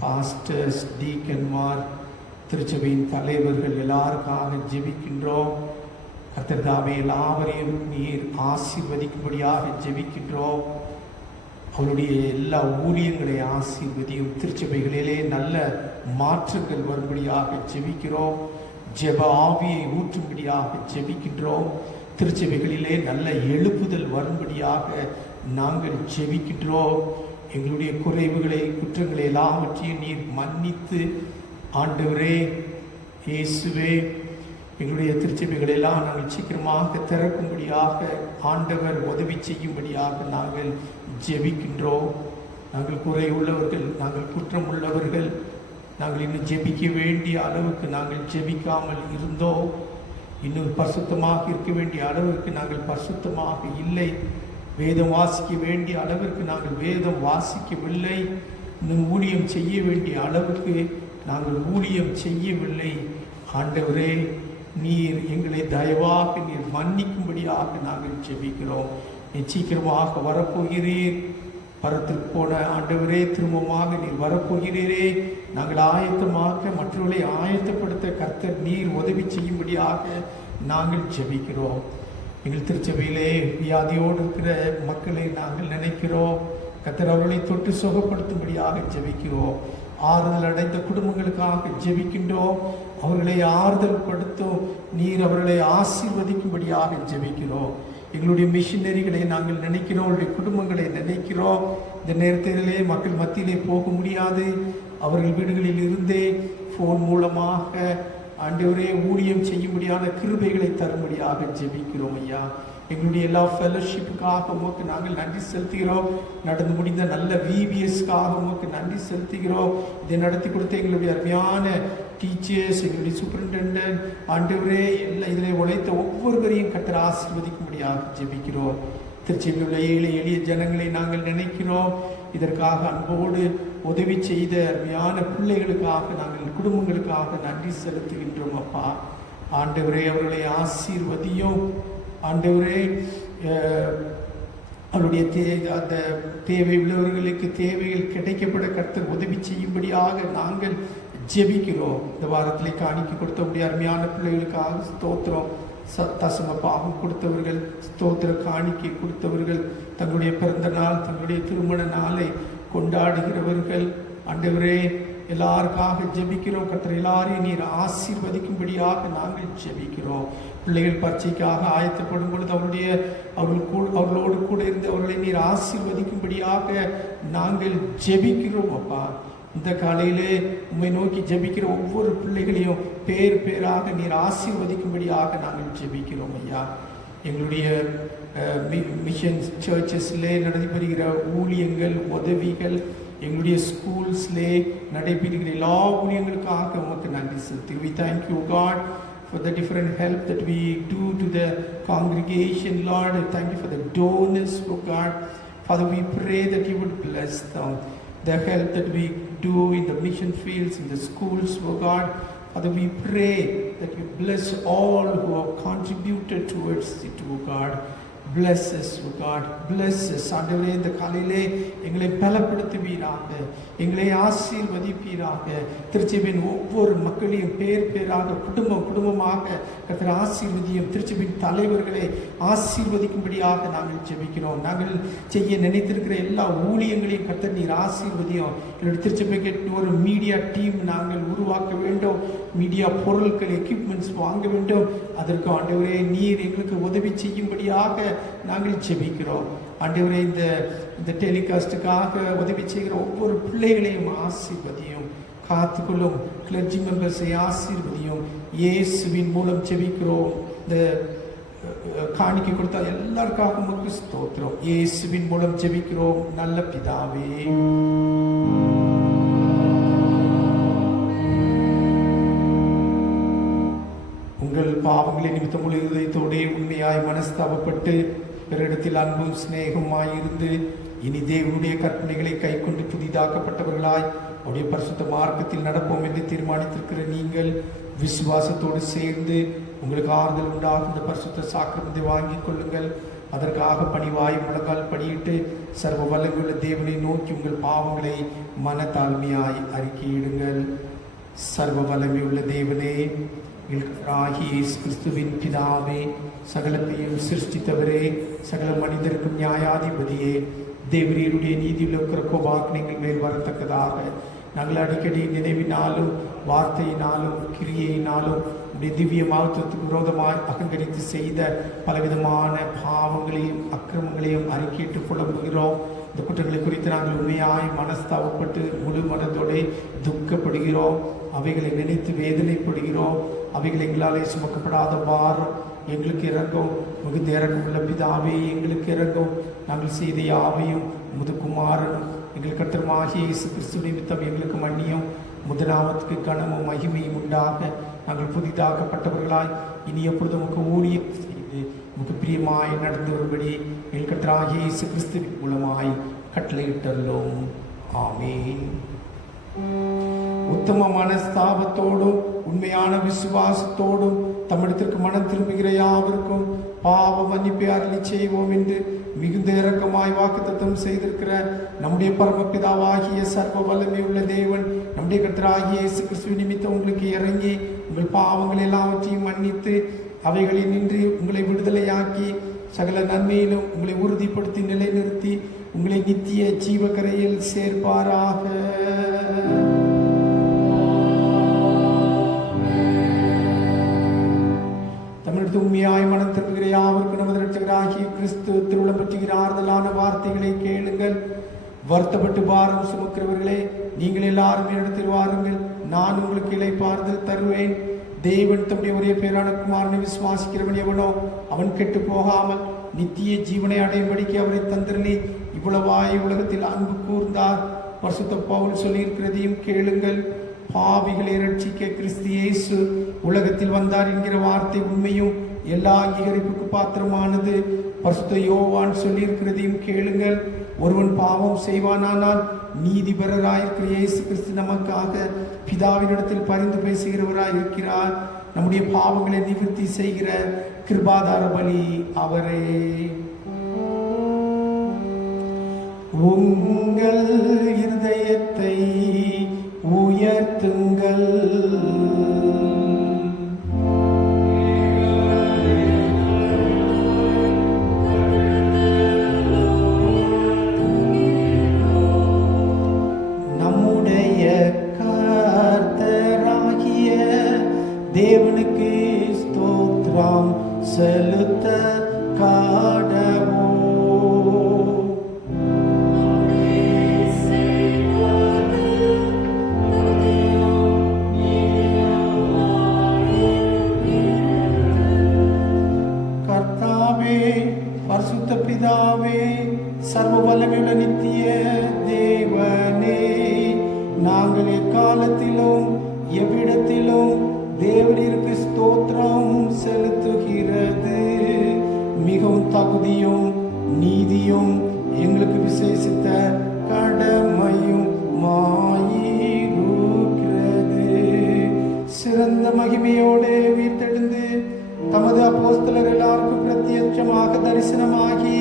பாஸ்டர்ஸ், டீக்கன்மார், திருச்சபையின் தலைவர்கள் எல்லாருக்காக ஜெபிக்கின்றோம். கர்த்தர் தாமே எல்லாவரையும் நீர் ஆசீர்வதிக்கும்படியாக ஜெபிக்கின்றோம். அவருடைய எல்லா ஊழியங்களை ஆசீர்வதியும். திருச்சபைகளிலே நல்ல மாற்றங்கள் வரும்படியாக ஜெபிக்கிறோம். ஜெப ஆவியை ஊற்றும்படியாக ஜெபிக்கின்றோம். திருச்சபைகளிலே நல்ல எழுப்புதல் வரும்படியாக நாங்கள் ஜெபிக்கின்றோம். எங்களுடைய குறைவுகளை, குற்றங்களை எல்லாவற்றையும் நீர் மன்னித்து ஆண்டவரே இயேசுவே, எங்களுடைய திருச்சபைகளெல்லாம் நாங்கள் சீக்கிரமாக திறக்கும்படியாக ஆண்டவர் உதவி செய்யும்படியாக நாங்கள் ஜெபிக்கின்றோம். நாங்கள் குறை உள்ளவர்கள், நாங்கள் குற்றம் உள்ளவர்கள், நாங்கள் இன்னும் ஜெபிக்க வேண்டிய அளவுக்கு நாங்கள் ஜெபிக்காமல் இருந்தோம். இன்னும் பரிசுத்தமாக இருக்க வேண்டிய அளவுக்கு நாங்கள் பரிசுத்தமாக இல்லை. வேதம் வாசிக்க வேண்டிய அளவிற்கு நாங்கள் வேதம் வாசிக்கவில்லை. இன்னும் ஊழியம் செய்ய வேண்டிய அளவுக்கு நாங்கள் ஊழியம் செய்யவில்லை. ஆண்டவரே, நீர் எங்களை தயவாக நீர் மன்னிக்கும்படியாக நாங்கள் ஜெபிக்கிறோம். நீ சீக்கிரமாக வரப்போகிறீர். பரத்திற்கு போன ஆண்டவரே, திரும்பமாக நீர் வரப்போகிறீரே. நாங்கள் ஆயத்தமாக மற்றவர்களை ஆயத்தப்படுத்த கர்த்தர் நீர் உதவி செய்யும்படியாக நாங்கள் ஜெபிக்கிறோம். எங்கள் திருச்சபையிலே வியாதியோடு இருக்கிற மக்களை நாங்கள் நினைக்கிறோம். கர்த்தர் அவர்களை தொட்டு சுகப்படுத்தும்படியாக ஜெபிக்கிறோம். ஆறுதல் அடைந்த குடும்பங்களுக்காக ஜெபிக்கின்றோம். அவர்களை ஆறுதல் படுத்தும். நீர் அவர்களை ஆசீர்வதிக்கும்படியாக ஜெபிக்கிறோம். எங்களுடைய மிஷினரிகளை நாங்கள் நினைக்கிறோம். அவருடைய குடும்பங்களை நினைக்கிறோம். இந்த நேரத்திலே மக்கள் மத்தியிலே போக முடியாது. அவர்கள் வீடுகளில் இருந்தே ஃபோன் மூலமாக ஆண்டவரே ஊழியம் செய்யும்படியான கிருபைகளை தரும்படியாக ஜெபிக்கிறோம் ஐயா. எங்களுடைய எல்லா ஃபெலோஷிப்புக்காக உமக்கு நாங்கள் நன்றி செலுத்துகிறோம். நடந்து முடிந்த நல்ல VBSக்காக உமக்கு நன்றி செலுத்துகிறோம். இதை நடத்தி கொடுத்த எங்களுடைய அருமையான டீச்சர்ஸ், எங்களுடைய சூப்பரிண்டெண்டன்ட், ஆண்டவரே எல்லா இதில் உழைத்த ஒவ்வொருவரையும் கர்த்தர் ஆசீர்வதிக்கும்படியாக ஜெபிக்கிறோம். திருச்சியில் உள்ள ஏழை எளிய ஜனங்களை நாங்கள் நினைக்கிறோம். இதற்காக அன்போடு உதவி செய்த அருமையான பிள்ளைகளுக்காக நாங்கள் குடும்பங்களுக்காக நன்றி செலுத்துகின்றோம் அப்பா. ஆண்டவரே, அவர்களை ஆசீர்வதியும். ஆண்டவரே, அவருடைய அந்த தேவை உள்ளவர்களுக்கு தேவைகள் கிடைக்கப்பட கர்த்தர் உதவி செய்யும்படியாக நாங்கள் ஜெபிக்கிறோம். இந்த வாரத்திலே காணிக்க கொடுத்தவருடைய அருமையான பிள்ளைகளுக்காக ஸ்தோத்திரம். தசம பாகம் கொடுத்தவர்கள், ஸ்தோத்திர காணிக்கை கொடுத்தவர்கள், தங்களுடைய பிறந்த நாள், தங்களுடைய திருமண நாளை கொண்டாடுகிறவர்கள், ஆண்டவரே எல்லாருக்காக ஜெபிக்கிறோம். கர்த்தர் எல்லாரையும் நீர் ஆசீர்வதிக்கும்படியாக நாங்கள் ஜெபிக்கிறோம். பிள்ளைகள் பரீட்சைக்காக ஆயத்தப்படும் பொழுது அவர்களோடு கூட இருந்து அவர்களை நீர் ஆசீர்வதிக்கும்படியாக நாங்கள் ஜெபிக்கிறோம் அப்பா. இந்த காலையிலே உம்மை நோக்கி ஜெபிக்கிற ஒவ்வொரு பிள்ளைகளையும் பேர் பேராக நீர் ஆசீர்வதிக்கும்படியாக நாங்கள் ஜெபிக்கிறோம் ஐயா. எங்களுடைய மிஷன் சர்ச்சஸ்லே நடைபெறுகிற ஊழியங்கள், உதவிகள், எங்களுடைய ஸ்கூல்ஸ்லே நடைபெறுகிற எல்லா ஊழியங்களுக்காக உமக்கு நன்றி செலுத்தி. We thank you God for the different help that we do to the congregation, Lord. I thank you for the donors, oh God. Father, we pray that you would bless them, the help that we do in the mission fields, in the schools, oh God. Father, we pray that you bless all who have contributed towards it, oh God. Bless us, oh God. Bless us. ஆண்டவரே, இந்த காலையிலே எங்களை பலப்படுத்துவீராக, எங்களை ஆசீர்வதிப்பீராக. திருச்சபையின் ஒவ்வொரு மக்களையும் பேர் பேராக, குடும்பம் குடும்பமாக கர்த்தர் ஆசீர்வதியும். திருச்சபையின் தலைவர்களை ஆசீர்வதிக்கும்படியாக நாங்கள் ஜெபிக்கிறோம். நாங்கள் செய்ய நினைத்திருக்கிற எல்லா ஊழியங்களையும் கர்த்தர் நீர் ஆசீர்வதியும். என்னுடைய திருச்சபைக்கு ஒரு மீடியா டீம் நாங்கள் உருவாக்க வேண்டும். மீடியா பொருட்கள், எக்யூப்மெண்ட்ஸ் வாங்க வேண்டும். அதற்கு ஆண்டவரே நீர் எங்களுக்கு உதவி செய்யும்படியாக நாங்கள் ஜெபிக்கிறோம். ஆண்டவரே, இந்த டெலிகாஸ்டுக்காக உதவி செய்கிற ஒவ்வொரு பிள்ளைகளையும் ஆசீர்வதியும், காத்துக்கொள்ளும். கிளர்ஜி மெம்பர்ஸை ஆசீர்வதியும். இயேசுவின் மூலம் ஜெபிக்கிறோம். இந்த காணிக்கை கொடுத்த எல்லாருக்காக உமக்கு ஸ்தோத்திரம். இயேசுவின் மூலம் ஜெபிக்கிறோம் நல்ல பிதாவே. உங்கள் பாவங்களை நிமித்தம் முழு இதயத்தோடே உண்மையாய் மனஸ்தாபப்பட்டு பிறரிடத்தில் அன்பும் சிநேகமாயிருந்து இனி தேவனுடைய கற்பனைகளை கைக்கொண்டு புதிதாக்கப்பட்டவர்களாய் அவருடைய பரிசுத்த மார்க்கத்தில் நடப்போம் என்று தீர்மானித்திருக்கிற நீங்கள் விசுவாசத்தோடு சேர்ந்து உங்களுக்கு ஆறுதல் உண்டாகும் இந்த பரிசுத்த சாக்கிரமத்தை வாங்கிக் கொள்ளுங்கள். அதற்காக பணிவாய் முழங்கால் படியிட்டு சர்வ வல்லமையுள்ள தேவனை நோக்கி உங்கள் பாவங்களை மனத்தாழ்மையாய் அறிக்கையிடுங்கள். சர்வ வல்லமையுள்ள தேவனே, இயேசு கிறிஸ்துவின் பிதாவே, சகலத்தையும் சிருஷ்டித்தவரே, சகல மனிதருக்கும் நியாயாதிபதியே, தேவரீருடைய நீதியுள்ள இருக்கிற கோபாக்னிகள் மேல் வரத்தக்கதாக நாங்கள் அடிக்கடி நினைவினாலும் வார்த்தையினாலும் கிரியையினாலும் உடைய திவ்ய மகத்துவத்துக்கு விரோதமாய் அகங்கரித்து செய்த பலவிதமான பாவங்களையும் அக்கிரமங்களையும் அறிக்கையிட்டு புலம்புகிறோம். இந்த குற்றங்களை குறித்து நாங்கள் உண்மையாய் மனஸ்தாபப்பட்டு முழு மனதோடு துக்கப்படுகிறோம். அவைகளை நினைத்து வேதனைப்படுகிறோம். அவைகள் எங்களாலே சுமக்கப்படாத பாரம் எங்களுக்கு இறங்கும். மிகுந்த இறங்கும் உள்ள பிதாவே, எங்களுக்கு இறங்கும். நாங்கள் செய்த யாவையும் முதுகுமாரனும் எங்கள் கர்த்தருமாகிய இயேசு கிறிஸ்து நிமித்தம் எங்களுக்கு மன்னியும். முதலாமத்துக்கு கனமும் மகிமையும் உண்டாக நாங்கள் புதிதாக்கப்பட்டவர்களாய் இனி எப்பொழுது உமக்கு ஊழியம் செய்து உமக்கு பிரியமாய் நடந்து வரும்படி எங்கள் கர்த்தராகிய இயேசு கிறிஸ்துவின் மூலமாய் கட்டளையிட்டுள்ளோம். ஆமென். உத்தம மனஸ்தாபத்தோடும் உண்மையான விசுவாசத்தோடும் தமிழத்திற்கு மனம் திரும்புகிற யாவருக்கும் பாவ மன்னிப்பை அருளி செய்வோம் என்று மிகுந்த இரக்கமாய் வாக்குத்தத்தம் செய்திருக்கிற நம்முடைய பரமபிதாவாகிய சர்வ வல்லமை உள்ள தேவன் நம்முடைய கர்த்தராகிய இயேசு கிறிஸ்துவின் நிமித்தம் உங்களுக்கு இறங்கி உங்கள் பாவங்கள் எல்லாவற்றையும் மன்னித்து அவைகளில் நின்று உங்களை விடுதலையாக்கி சகல நன்மையிலும் உங்களை உறுதிப்படுத்தி நிலைநிறுத்தி உங்களை நித்திய ஜீவக்கரையில் சேர்ப்பாராக. தமிழ் உண்மையாய் மனம் திரும்புகிற யாவருக்கு நமது இரட்சகராகிய கிறிஸ்து திருவுளம் பற்றுகிற ஆறுதலான வார்த்தைகளை கேளுங்கள். வருத்தப்பட்டு பாரம் சுமக்கிறவர்களே, நீங்கள் எல்லாரும் என்னிடத்தில் வாருங்கள், நான் உங்களுக்கு இளைப்பாறுதல் தருவேன். தேவன் தம்முடைய ஒரே பேரான குமாரனை விசுவாசிக்கிறவன் எவனோ அவன் கெட்டு போகாமல் நித்திய ஜீவனை அடையும்படிக்கு அவரை தந்திரலி இவ்வளவாய் உலகத்தில் அன்பு கூர்ந்தார். பரிசுத்த பவுல் சொல்லியிருக்கிறதையும் கேளுங்கள். பாவிகளை ரட்சிக்க கிறிஸ்து இயேசு உலகத்தில் வந்தார் என்கிற வார்த்தை உண்மையும் எல்லா அங்கீகரிப்புக்கு பாத்திரமானது. பரிசுத்த யோவான் சொல்லியிருக்கிறதையும் கேளுங்கள். ஒருவன் பாவம் செய்வானானால் நீதிபரராயிருக்கிற இயேசு கிறிஸ்து நமக்காக பிதாவினிடத்தில் பரிந்து பேசுகிறவராய் இருக்கிறார். நம்முடைய பாவங்களை நிவர்த்தி செய்கிற கிருபாதார பலி அவரே. உங்கள் இருதயத்தை உயர்த்துங்கள். நம்முடைய கர்த்தராகிய தேவனுக்கு ஸ்தோத்திரம் செலுத்த காடவோ. போலே உயிர்த்தெழுந்து தமது அப்போஸ்தலர் எல்லாருக்கும் பிரத்யட்சமாக தரிசனமாகி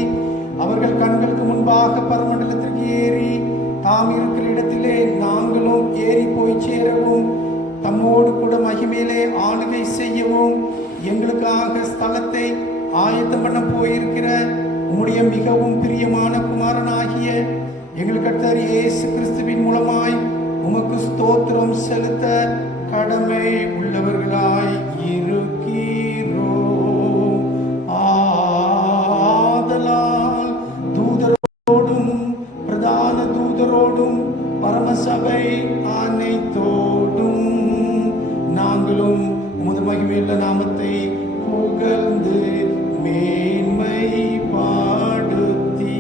அவர்கள் கண்களுக்கு முன்பாக பரமண்டலத்திற்கு ஏறி தாம் இருக்கிற இடத்திலே நாங்களும் ஏறி போய் சேரவும் தம்மோடு கூட மகிமையிலே ஆளுகை செய்யவும் எங்களுக்காக ஸ்தலத்தை ஆயத்தம் பண்ண போயிருக்கிற உம்முடைய மிகவும் பிரியமான குமாரனாகிய எங்கள் கர்த்தர் இயேசு கிறிஸ்துவின் மூலமாய் உமக்கு ஸ்தோத்திரம் செலுத்த கடமை உள்ளவர்களாய் இருக்கிறோம். ஆதலால் தூதரோடும் பிரதான தூதரோடும் பரமசபை அனைத்தோடும் நாங்களும் உமது மகிமையுள்ள நாமத்தை புகழ்ந்து மேன்மை பாடுத்தி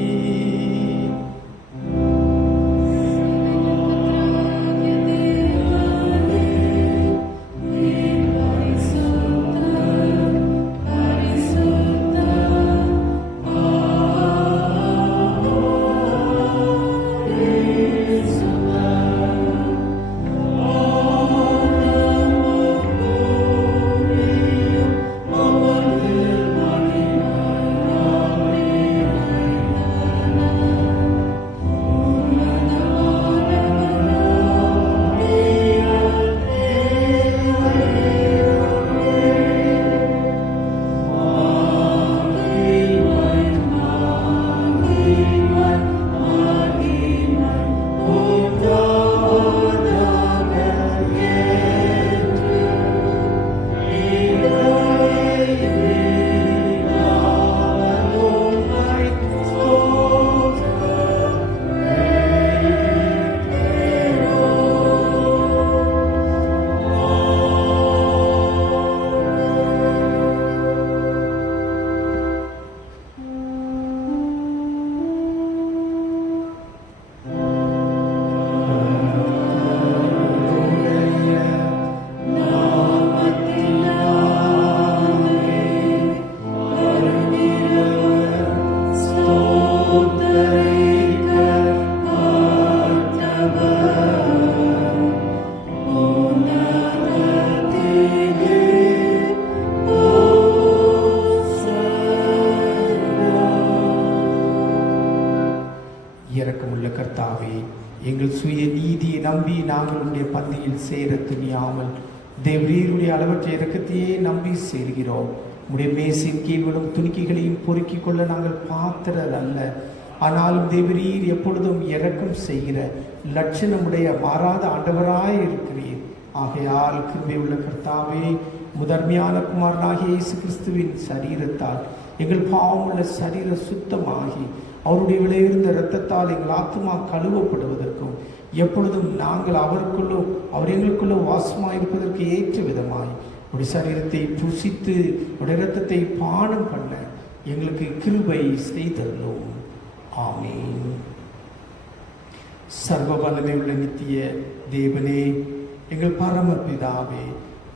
இரக்கமுள்ள கர்த்தாவே, எங்கள் சுய நீதியை நம்பி நாங்கள் உடைய பந்தியில் சேர துணியாமல் தேவரீருடைய அளவற்ற இரக்கத்தையே நம்பி சேர்கிறோம். உடைய மேசின் கீழ்விடும் துணிக்கைகளையும் பொறுக்கிக் கொள்ள நாங்கள் பாத்திரர் அல்ல. ஆனாலும் தேவரீர் எப்பொழுதும் இரக்கம் செய்கிற லட்சணமுடைய மாறாத ஆண்டவராய் இருக்கிறீர். ஆகையால் கிருபை உள்ள கர்த்தாவே, முதன்மையான குமாரனாகிய இயேசு கிறிஸ்துவின் சரீரத்தால் எங்கள் பாவமுள்ள சரீர சுத்தமாகி அவருடைய விளைவிருந்த இரத்தத்தால் எங்கள் ஆத்மா கழுவப்படுவதற்கும் எப்பொழுதும் நாங்கள் அவருக்குள்ளும் அவர் எங்களுக்குள்ளும் வாசமாயிருப்பதற்கு ஏற்ற விதமாய் உடைய சரீரத்தை புசித்து உடைய இரத்தத்தை பானம் பண்ண எங்களுக்கு கிருபை செய்தருளும். ஆமீன். சர்வ வல்லமை உள்ள நித்திய தேவனே, எங்கள் பரமபிதாவே,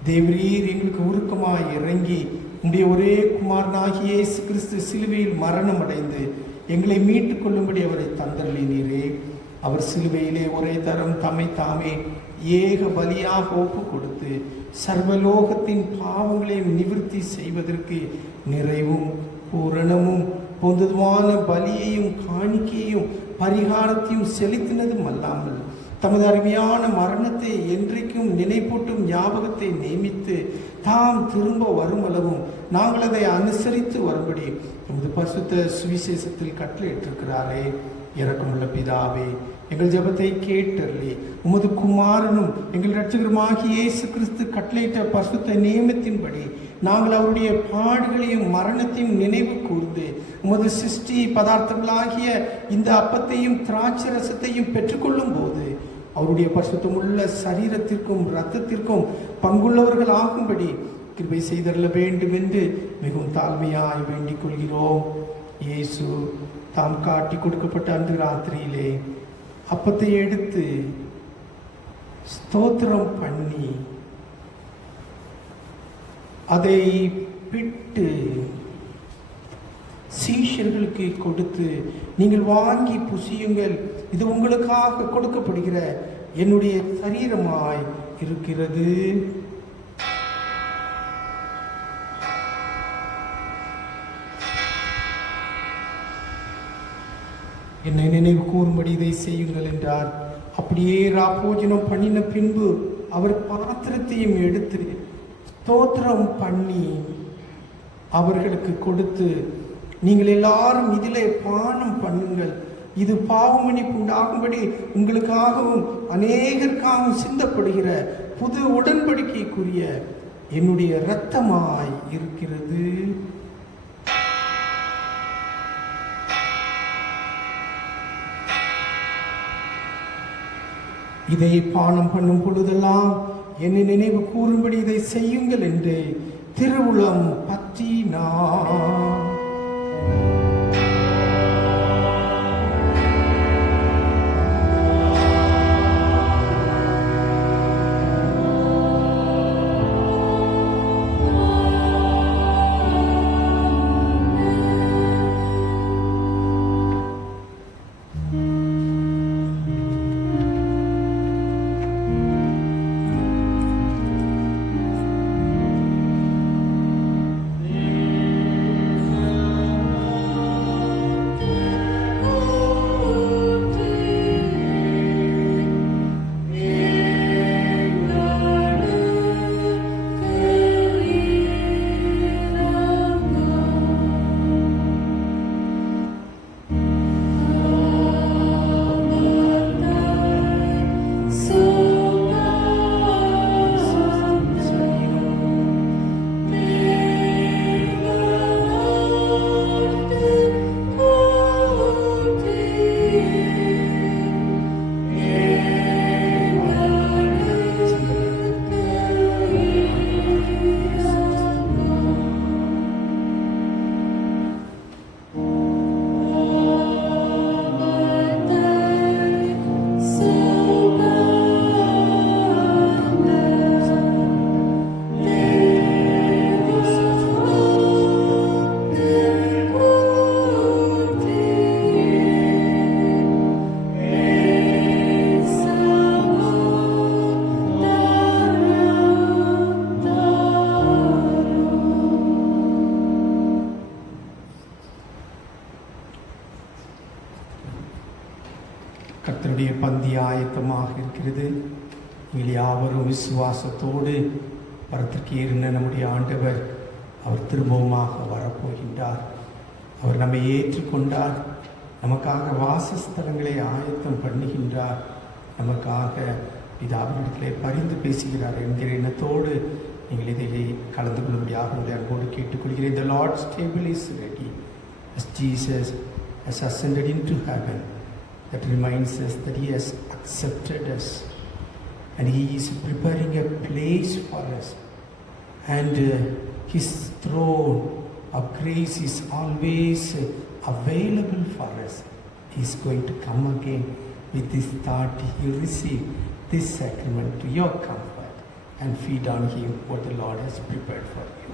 தேவரீர் எங்களுக்கு உருக்கமாய் இறங்கி உடைய ஒரே குமாரனாகிய இயேசு கிறிஸ்து சிலுவையில் மரணம் அடைந்து எங்களை மீட்டுக் கொள்ளும்படி அவரை தந்தருளினீரே. அவர் சிலுவையிலே ஒரே தரம் தம்மை தாமே ஏக பலியாக ஒப்பு கொடுத்து சர்வலோகத்தின் பாவங்களையும் நிவர்த்தி செய்வதற்கு நிறைவும் பூரணமும் பொதுவான பலியையும் காணிக்கையும் பரிகாரத்தையும் செலுத்தினதும் அல்லாமல் தமது அருமையான மரணத்தை என்றைக்கும் நினைப்பூட்டும் ஞாபகத்தை நியமித்து தாம் திரும்ப வருமளவும் நாங்கள் அதை அனுசரித்து வரும்படி உமது பரிசுத்த சுவிசேஷத்தில் கட்டளையிட்டிருக்கிறாரே. இரக்கமுள்ள பிதாவே, எங்கள் ஜெபத்தை கேட்டருளி உமது குமாரனும் எங்கள் இரட்சகருமாகிய இயேசு கிறிஸ்து கட்டளையிட்ட பரிசுத்த நியமத்தின்படி நாங்கள் அவருடைய பாடுகளையும் மரணத்தையும் நினைவு கூர்ந்து உமது சிருஷ்டி பதார்த்தங்களாகிய இந்த அப்பத்தையும் திராட்சை ரசத்தையும் பெற்றுக்கொள்ளும் போது அவருடைய பரிசுத்தமுள்ள சரீரத்திற்கும் இரத்தத்திற்கும் பங்குள்ளவர்கள் ஆகும்படி கிருபை செய்தருள வேண்டும் என்று மிகவும் தாழ்மையாய் வேண்டிக் கொள்கிறோம். இயேசு தாம் காட்டி கொடுக்கப்பட்ட அன்று ராத்திரியிலே அப்பத்தை எடுத்து ஸ்தோத்திரம் பண்ணி அதை பிட்டு சீஷர்களுக்கு கொடுத்து, நீங்கள் வாங்கி புசியுங்கள், இது உங்களுக்காக கொடுக்கப்படுகிற என்னுடைய சரீரமாய் இருக்கிறது. என்னை நினைவு கூறும்படி இதை செய்யுங்கள் என்றார். அப்படியே ராப்போஜனம் பண்ணின பின்பு அவர் பாத்திரத்தையும் எடுத்து ஸ்தோத்திரம் பண்ணி அவர்களுக்கு கொடுத்து, நீங்கள் எல்லாரும் இதிலே பானம் பண்ணுங்கள், இது பாவமன்னிப்பு உண்டாகும்படி உங்களுக்காகவும் அநேகருக்காகவும் சிந்தப்படுகிற புது உடன்படிக்கைக்குரிய என்னுடைய இரத்தமாய் இருக்கிறது. இதை பானம் பண்ணும் பொழுதெல்லாம் என்னை நினைவு கூறும்படி இதை செய்யுங்கள் என்று திருவுளம் பற்றினார். கர்த்தருடைய பந்தி ஆயத்தமாக இருக்கிறது. நீங்கள் யாவரும் விசுவாசத்தோடு வரத்திற்கு ஏறின நம்முடைய ஆண்டவர் அவர் திரும்பவுமாக வரப்போகின்றார். அவர் நம்மை ஏற்றுக்கொண்டார், நமக்காக வாசஸ்தலங்களை ஆயத்தம் பண்ணுகின்றார், நமக்காக பிதாவினிடத்திலே பரிந்து பேசுகிறார் என்கிற எண்ணத்தோடு நீங்கள் இதிலே கலந்து கொள்ளும்படியாக உங்களை அன்போடு கேட்டுக்கொள்கிறேன். The Lord's table is ready as Jesus has ascended into heaven. That reminds us that He has accepted us and He is preparing a place for us, and His throne of grace is always available for us. He is going to come again. With this thought, you receive this sacrament to your comfort and feed on Him what the Lord has prepared for you.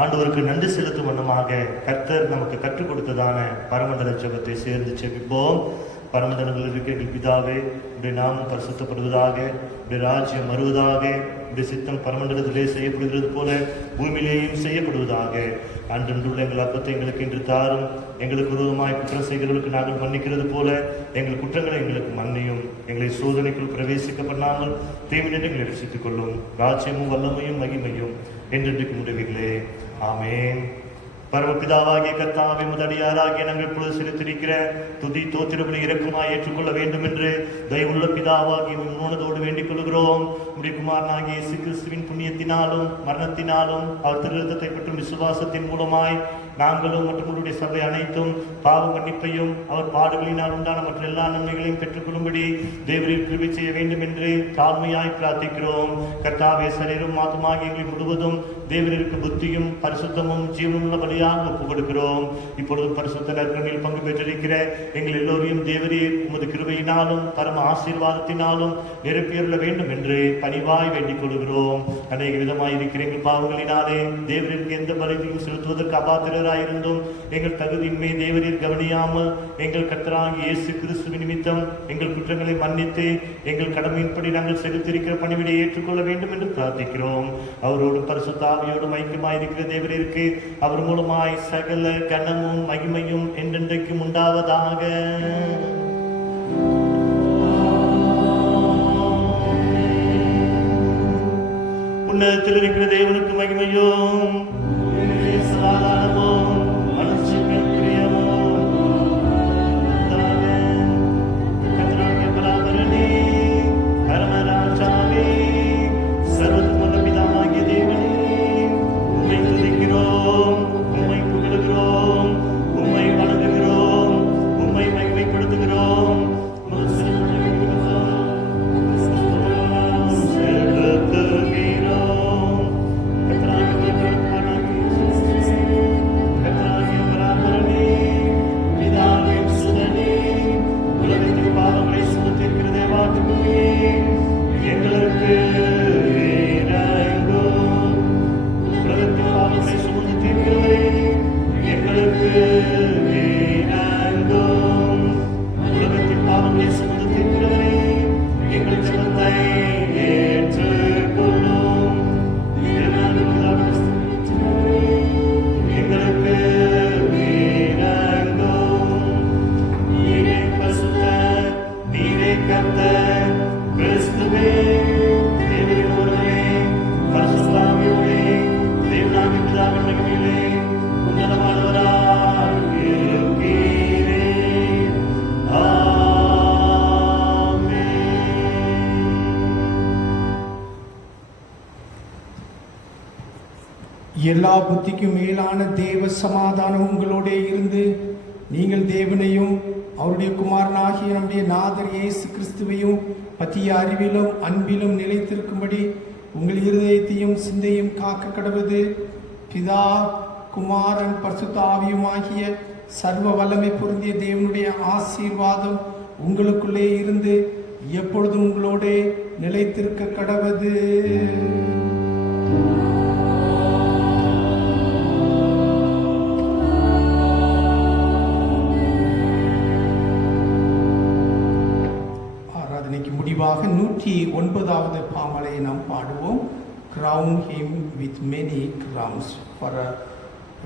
ஆண்டவருக்கு நன்றி செலுத்தும் வண்ணமாக கர்த்தர் நமக்கு கற்றுக் கொடுத்ததான பரமண்டல ஜெபத்தை சேர்ந்து ஜெபிப்போம். பரமண்டலங்களில் இருக்கிற எங்கள் பிதாவே, உடைய நாமம் பரிசுத்தப்படுவதாக, உடைய ராஜ்யம் வருவதாக, உடைய சித்தம் பரமண்டலத்திலே செய்யப்படுகிறது போல பூமியிலேயும் செய்யப்படுவதாக. அன்றன்றுள்ள எங்கள் அப்பத்தை எங்களுக்கு இன்று தாரும். எங்களுக்கு விரோதமாய் குற்றம் செய்கிறவர்களுக்கு நாங்கள் மன்னிக்கிறது போல எங்கள் குற்றங்களை எங்களுக்கு மன்னியும். எங்களை சோதனைக்குள் பிரவேசிக்க பண்ணாமல் தீமையிலிருந்து எங்களை ரட்சித்துக் கொள்ளும். ராஜ்யமும் வல்லமையும் மகிமையும் என்றென்றைக்கு முடிவுகளே. ஆமென். பரமபிதாவாகிய கர்த்தாவே, முதடியாராகிய நாங்கள் இப்பொழுது செலுத்திருக்கிற துதி தோத்திரங்களை இரக்கமாய் ஏற்றுக்கொள்ள வேண்டும் என்று தயவுள்ள பிதாவாகிய உன்னோடு வேண்டிக் கொள்கிறோம். உடைய குமாரனாகிய இயேசு கிறிஸ்துவின் புண்ணியத்தினாலும் மரணத்தினாலும் அவர் திருத்தத்தை பற்றும் விசுவாசத்தின் மூலமாய் நாங்களும் மற்றும் உங்களுடைய சபை அனைத்தும் பாவ மன்னிப்பையும் அவர் பாடுகளினால் உண்டான மற்ற எல்லா நன்மைகளையும் பெற்றுக்கொள்ளும்படி தேவரில் கிருபை செய்ய வேண்டும் என்று தாழ்மையாய் பிரார்த்திக்கிறோம். கர்த்தாவே, சரீரம் மாத்தமாக எங்களை முழுவதும் தேவரிற்கு புத்தியும் பரிசுத்தமும் ஜீவனுள்ள பலியாக ஒப்புக் கொடுக்கிறோம். இப்பொழுது பரிசுத்த நற்கரணில் பங்கு பெற்றிருக்கிற எங்கள் எல்லோரையும் தேவரீர் உமது கிருபையினாலும் பரம ஆசீர்வாதத்தினாலும் நிரப்பியுள்ள வேண்டும் என்று பணிவாய் வேண்டிக் கொள்கிறோம். அநேக விதமாய் இருக்கிற எங்கள் பாவங்களினாலே தேவரிற்கு எந்த பலியையும் செலுத்துவதற்கு அபாத்திரராயிருந்தும் எங்கள் தகுதியின்மை தேவரீர் கவனியாமல் எங்கள் கர்த்தராகிய இயேசு கிறிஸ்துவின் நிமித்தம் எங்கள் குற்றங்களை மன்னித்து எங்கள் கடமையின்படி நாங்கள் செலுத்தியிருக்கிற பணிவிடை ஏற்றுக்கொள்ள வேண்டும் என்று பிரார்த்திக்கிறோம். அவரோடு பரிசுத்த ஆவியோடும் ஐக்கியமாயிருக்கிற தேவரீருக்கு அவர் மூலமாய் சகல கனமும் மகிமையும் என்றென்றைக்கும் உண்டாவதாக. உன்னதத்தில் இருக்கிற தேவனுக்கு மகிமையும் சமாதானமும் மனுஷனுக்கு பிரியமும் கர்த்தராகிய பராபரனே, பரமராஜாவே, சர்வத்துவமுள்ள பிதாவாகிய தேவனே, உம்மை துதிக்கிறோம், உம்மை புகழுகிறோம், உம்மை வணங்குகிறோம், உம்மை மகிமைப்படுத்துகிறோம். எல்லா புத்திக்கும் மேலான தேவ சமாதானம் உங்களோட இருந்து நீங்கள் தேவனையும் அவருடைய குமாரனாகிய நம்முடைய நாதர் இயேசு கிறிஸ்துவையும் பற்றிய அறிவிலும் அன்பிலும் நிலைத்திருக்கும்படி உங்கள் இருதயத்தையும் சிந்தையும் காக்க கடவுது. பிதா, குமாரன், பரிசுத்த ஆவியுமாகிய சர்வ வல்லமை பொருந்திய தேவனுடைய ஆசீர்வாதம் உங்களுக்குள்ளே இருந்து எப்பொழுதும் உங்களோட நிலைத்திருக்க கடவுது. முடிவாக 109வது பாமாலையை நாம் பாடுவோம். Crown him with many crowns. For a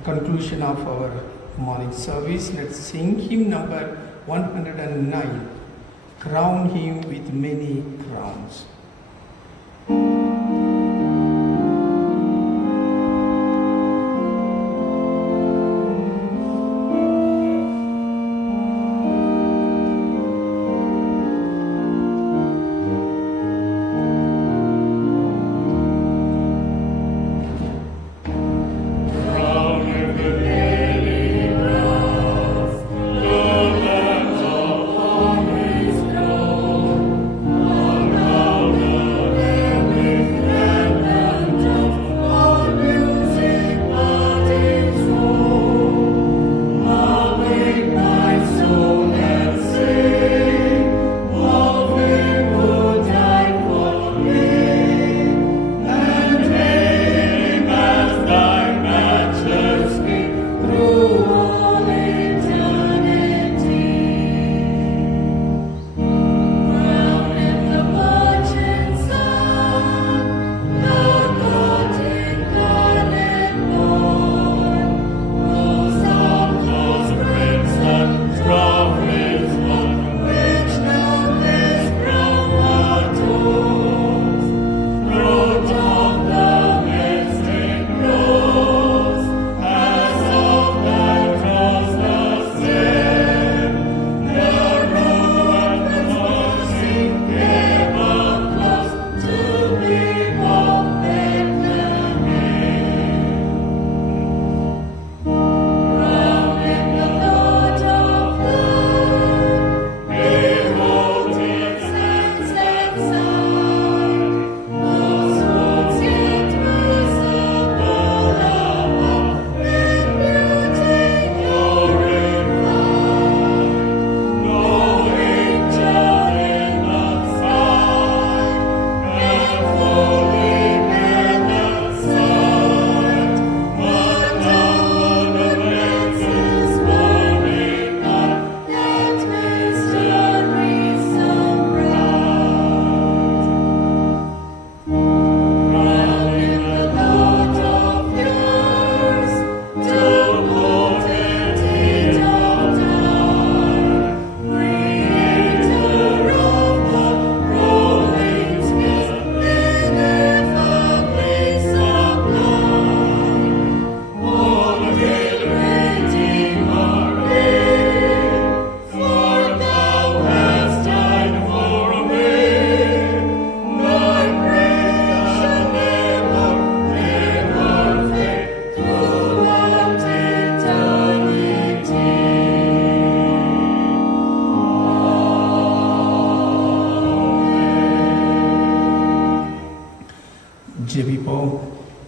conclusion of our morning service, let's sing hymn number 109. Crown him with many crowns. Oh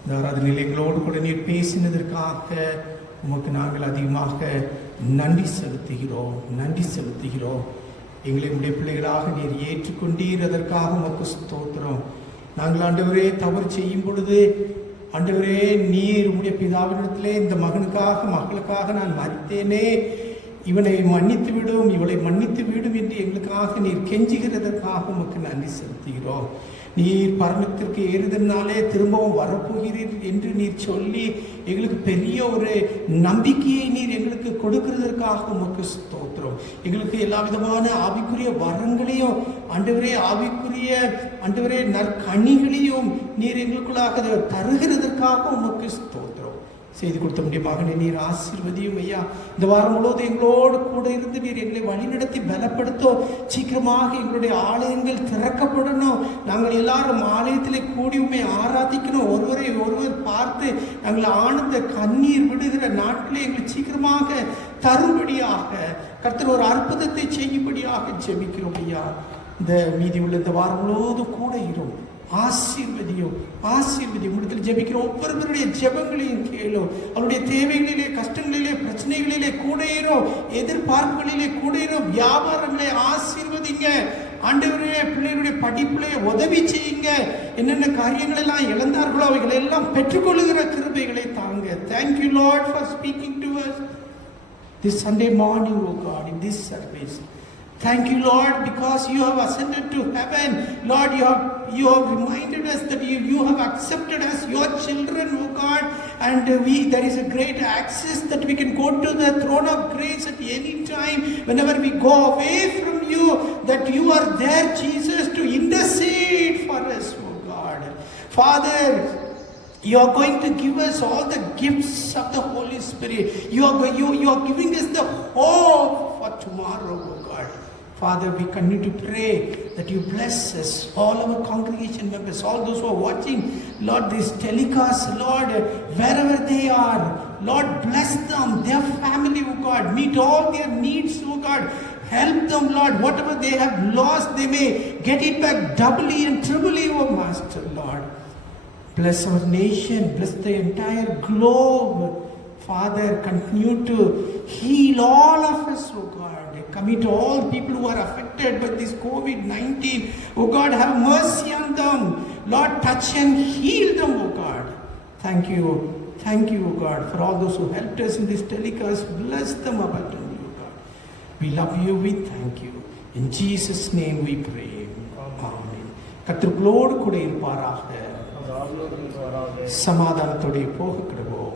இந்த ஆராதனையில் எங்களோடு கூட நீர் பேசினதற்காக உமக்கு நாங்கள் அதிகமாக நன்றி செலுத்துகிறோம். எங்களை உடைய பிள்ளைகளாக நீர் ஏற்றுக்கொண்டீர், அதற்காக உமக்கு ஸ்தோத்திரம். நாங்கள் ஆண்டவரே தவறு செய்யும் பொழுது ஆண்டவரே நீர் உடைய பிதாவினிடத்திலே இந்த மகளுக்காக நான் மரித்தேனே, இவனை மன்னித்து விடும், இவளை மன்னித்து விடும் என்று எங்களுக்காக நீர் கெஞ்சுகிறதற்காக உமக்கு நன்றி செலுத்துகிறோம். நீர் பரமத்திற்கு ஏறுதனாலே திரும்பவும் வரப்போகிறீர் என்று நீர் சொல்லி எங்களுக்கு பெரிய ஒரு நம்பிக்கையை நீர் எங்களுக்கு கொடுக்கிறதற்காக உமக்கு ஸ்தோத்திரம். எங்களுக்கு எல்லா விதமான ஆவிக்குரிய வரங்களையும் ஆண்டவரே நற்கனிகளையும் நீர் எங்களுக்குள்ளாக தருகிறதற்காக உமக்கு ஸ்தோத்திரம். செய்து கொடுத்த முடிய மகனை நீர் ஆசீர்வதியும் ஐயா. இந்த வாரம் முழுவதும் எங்களோடு கூட இருந்து நீர் எங்களை வழிநடத்தி பலப்படுத்தும். சீக்கிரமாக எங்களுடைய ஆலயங்கள் திறக்கப்படணும். நாங்கள் எல்லாரும் ஆலயத்திலே கூடி உண்மை ஆராதிக்கணும். ஒருவரை ஒருவர் பார்த்து நாங்கள் ஆனந்த கண்ணீர் விடுகிற நாட்களே எங்களை சீக்கிரமாக தரும்படியாக கர்த்தர் ஒரு அற்புதத்தை செய்யும்படியாக ஜெபிக்கிறோம் ஐயா. இந்த மீதி உள்ள இந்த வாரம் முழுவதும் கூட இரும். ஆசீர்வதியும் இடத்தில் ஜெபிக்கிற ஒவ்வொருவருடைய ஜெபங்களையும் கேளும். அவருடைய தேவைகளிலே, கஷ்டங்களிலே, பிரச்சனைகளிலே கூட இரும். எதிர்பார்ப்புகளிலே கூட இரும். வியாபாரங்களை ஆசீர்வதிங்க ஆண்டவரே. பிள்ளைகளுடைய படிப்பிலே உதவி செய்யுங்க. என்னென்ன காரியங்கள் எல்லாம் இழந்தார்களோ அவைகளை எல்லாம் பெற்றுக்கொள்ளுகிற கிருபைகளை தாங்க. Thank you Lord for speaking to us this Sunday morning, oh God, in this service. Thank you Lord, because you have ascended to heaven. Lord, you have reminded us that you have accepted us your children, oh God, and there is a great access that we can go to the throne of grace at any time whenever we go away from you, that you are there, Jesus, to intercede for us, oh God. Father, you are going to give us all the gifts of the Holy Spirit. You are giving us the hope for tomorrow, oh God. Father, we continue to pray that you bless us, all our congregation members, all those who are watching, Lord, this telecast, Lord, wherever they are, Lord, bless them, their family, oh God, meet all their needs, oh God, help them, Lord, whatever they have lost, they may get it back doubly and triply, oh Master, Lord. Bless our nation, bless the entire globe. Father, continue to heal all of us, oh God. Commit all people who are affected by this COVID-19. Oh God, have mercy on them. Lord, touch and heal them, oh God. Thank you, oh God, for all those who helped us in this telecast. Bless them abundantly, oh God. We love you, we thank you. In Jesus' name we pray. Amen. கர்த்தர்களோடு கூட இருப்பாராக. சமாதானத்தோடு போக கிடவோம்.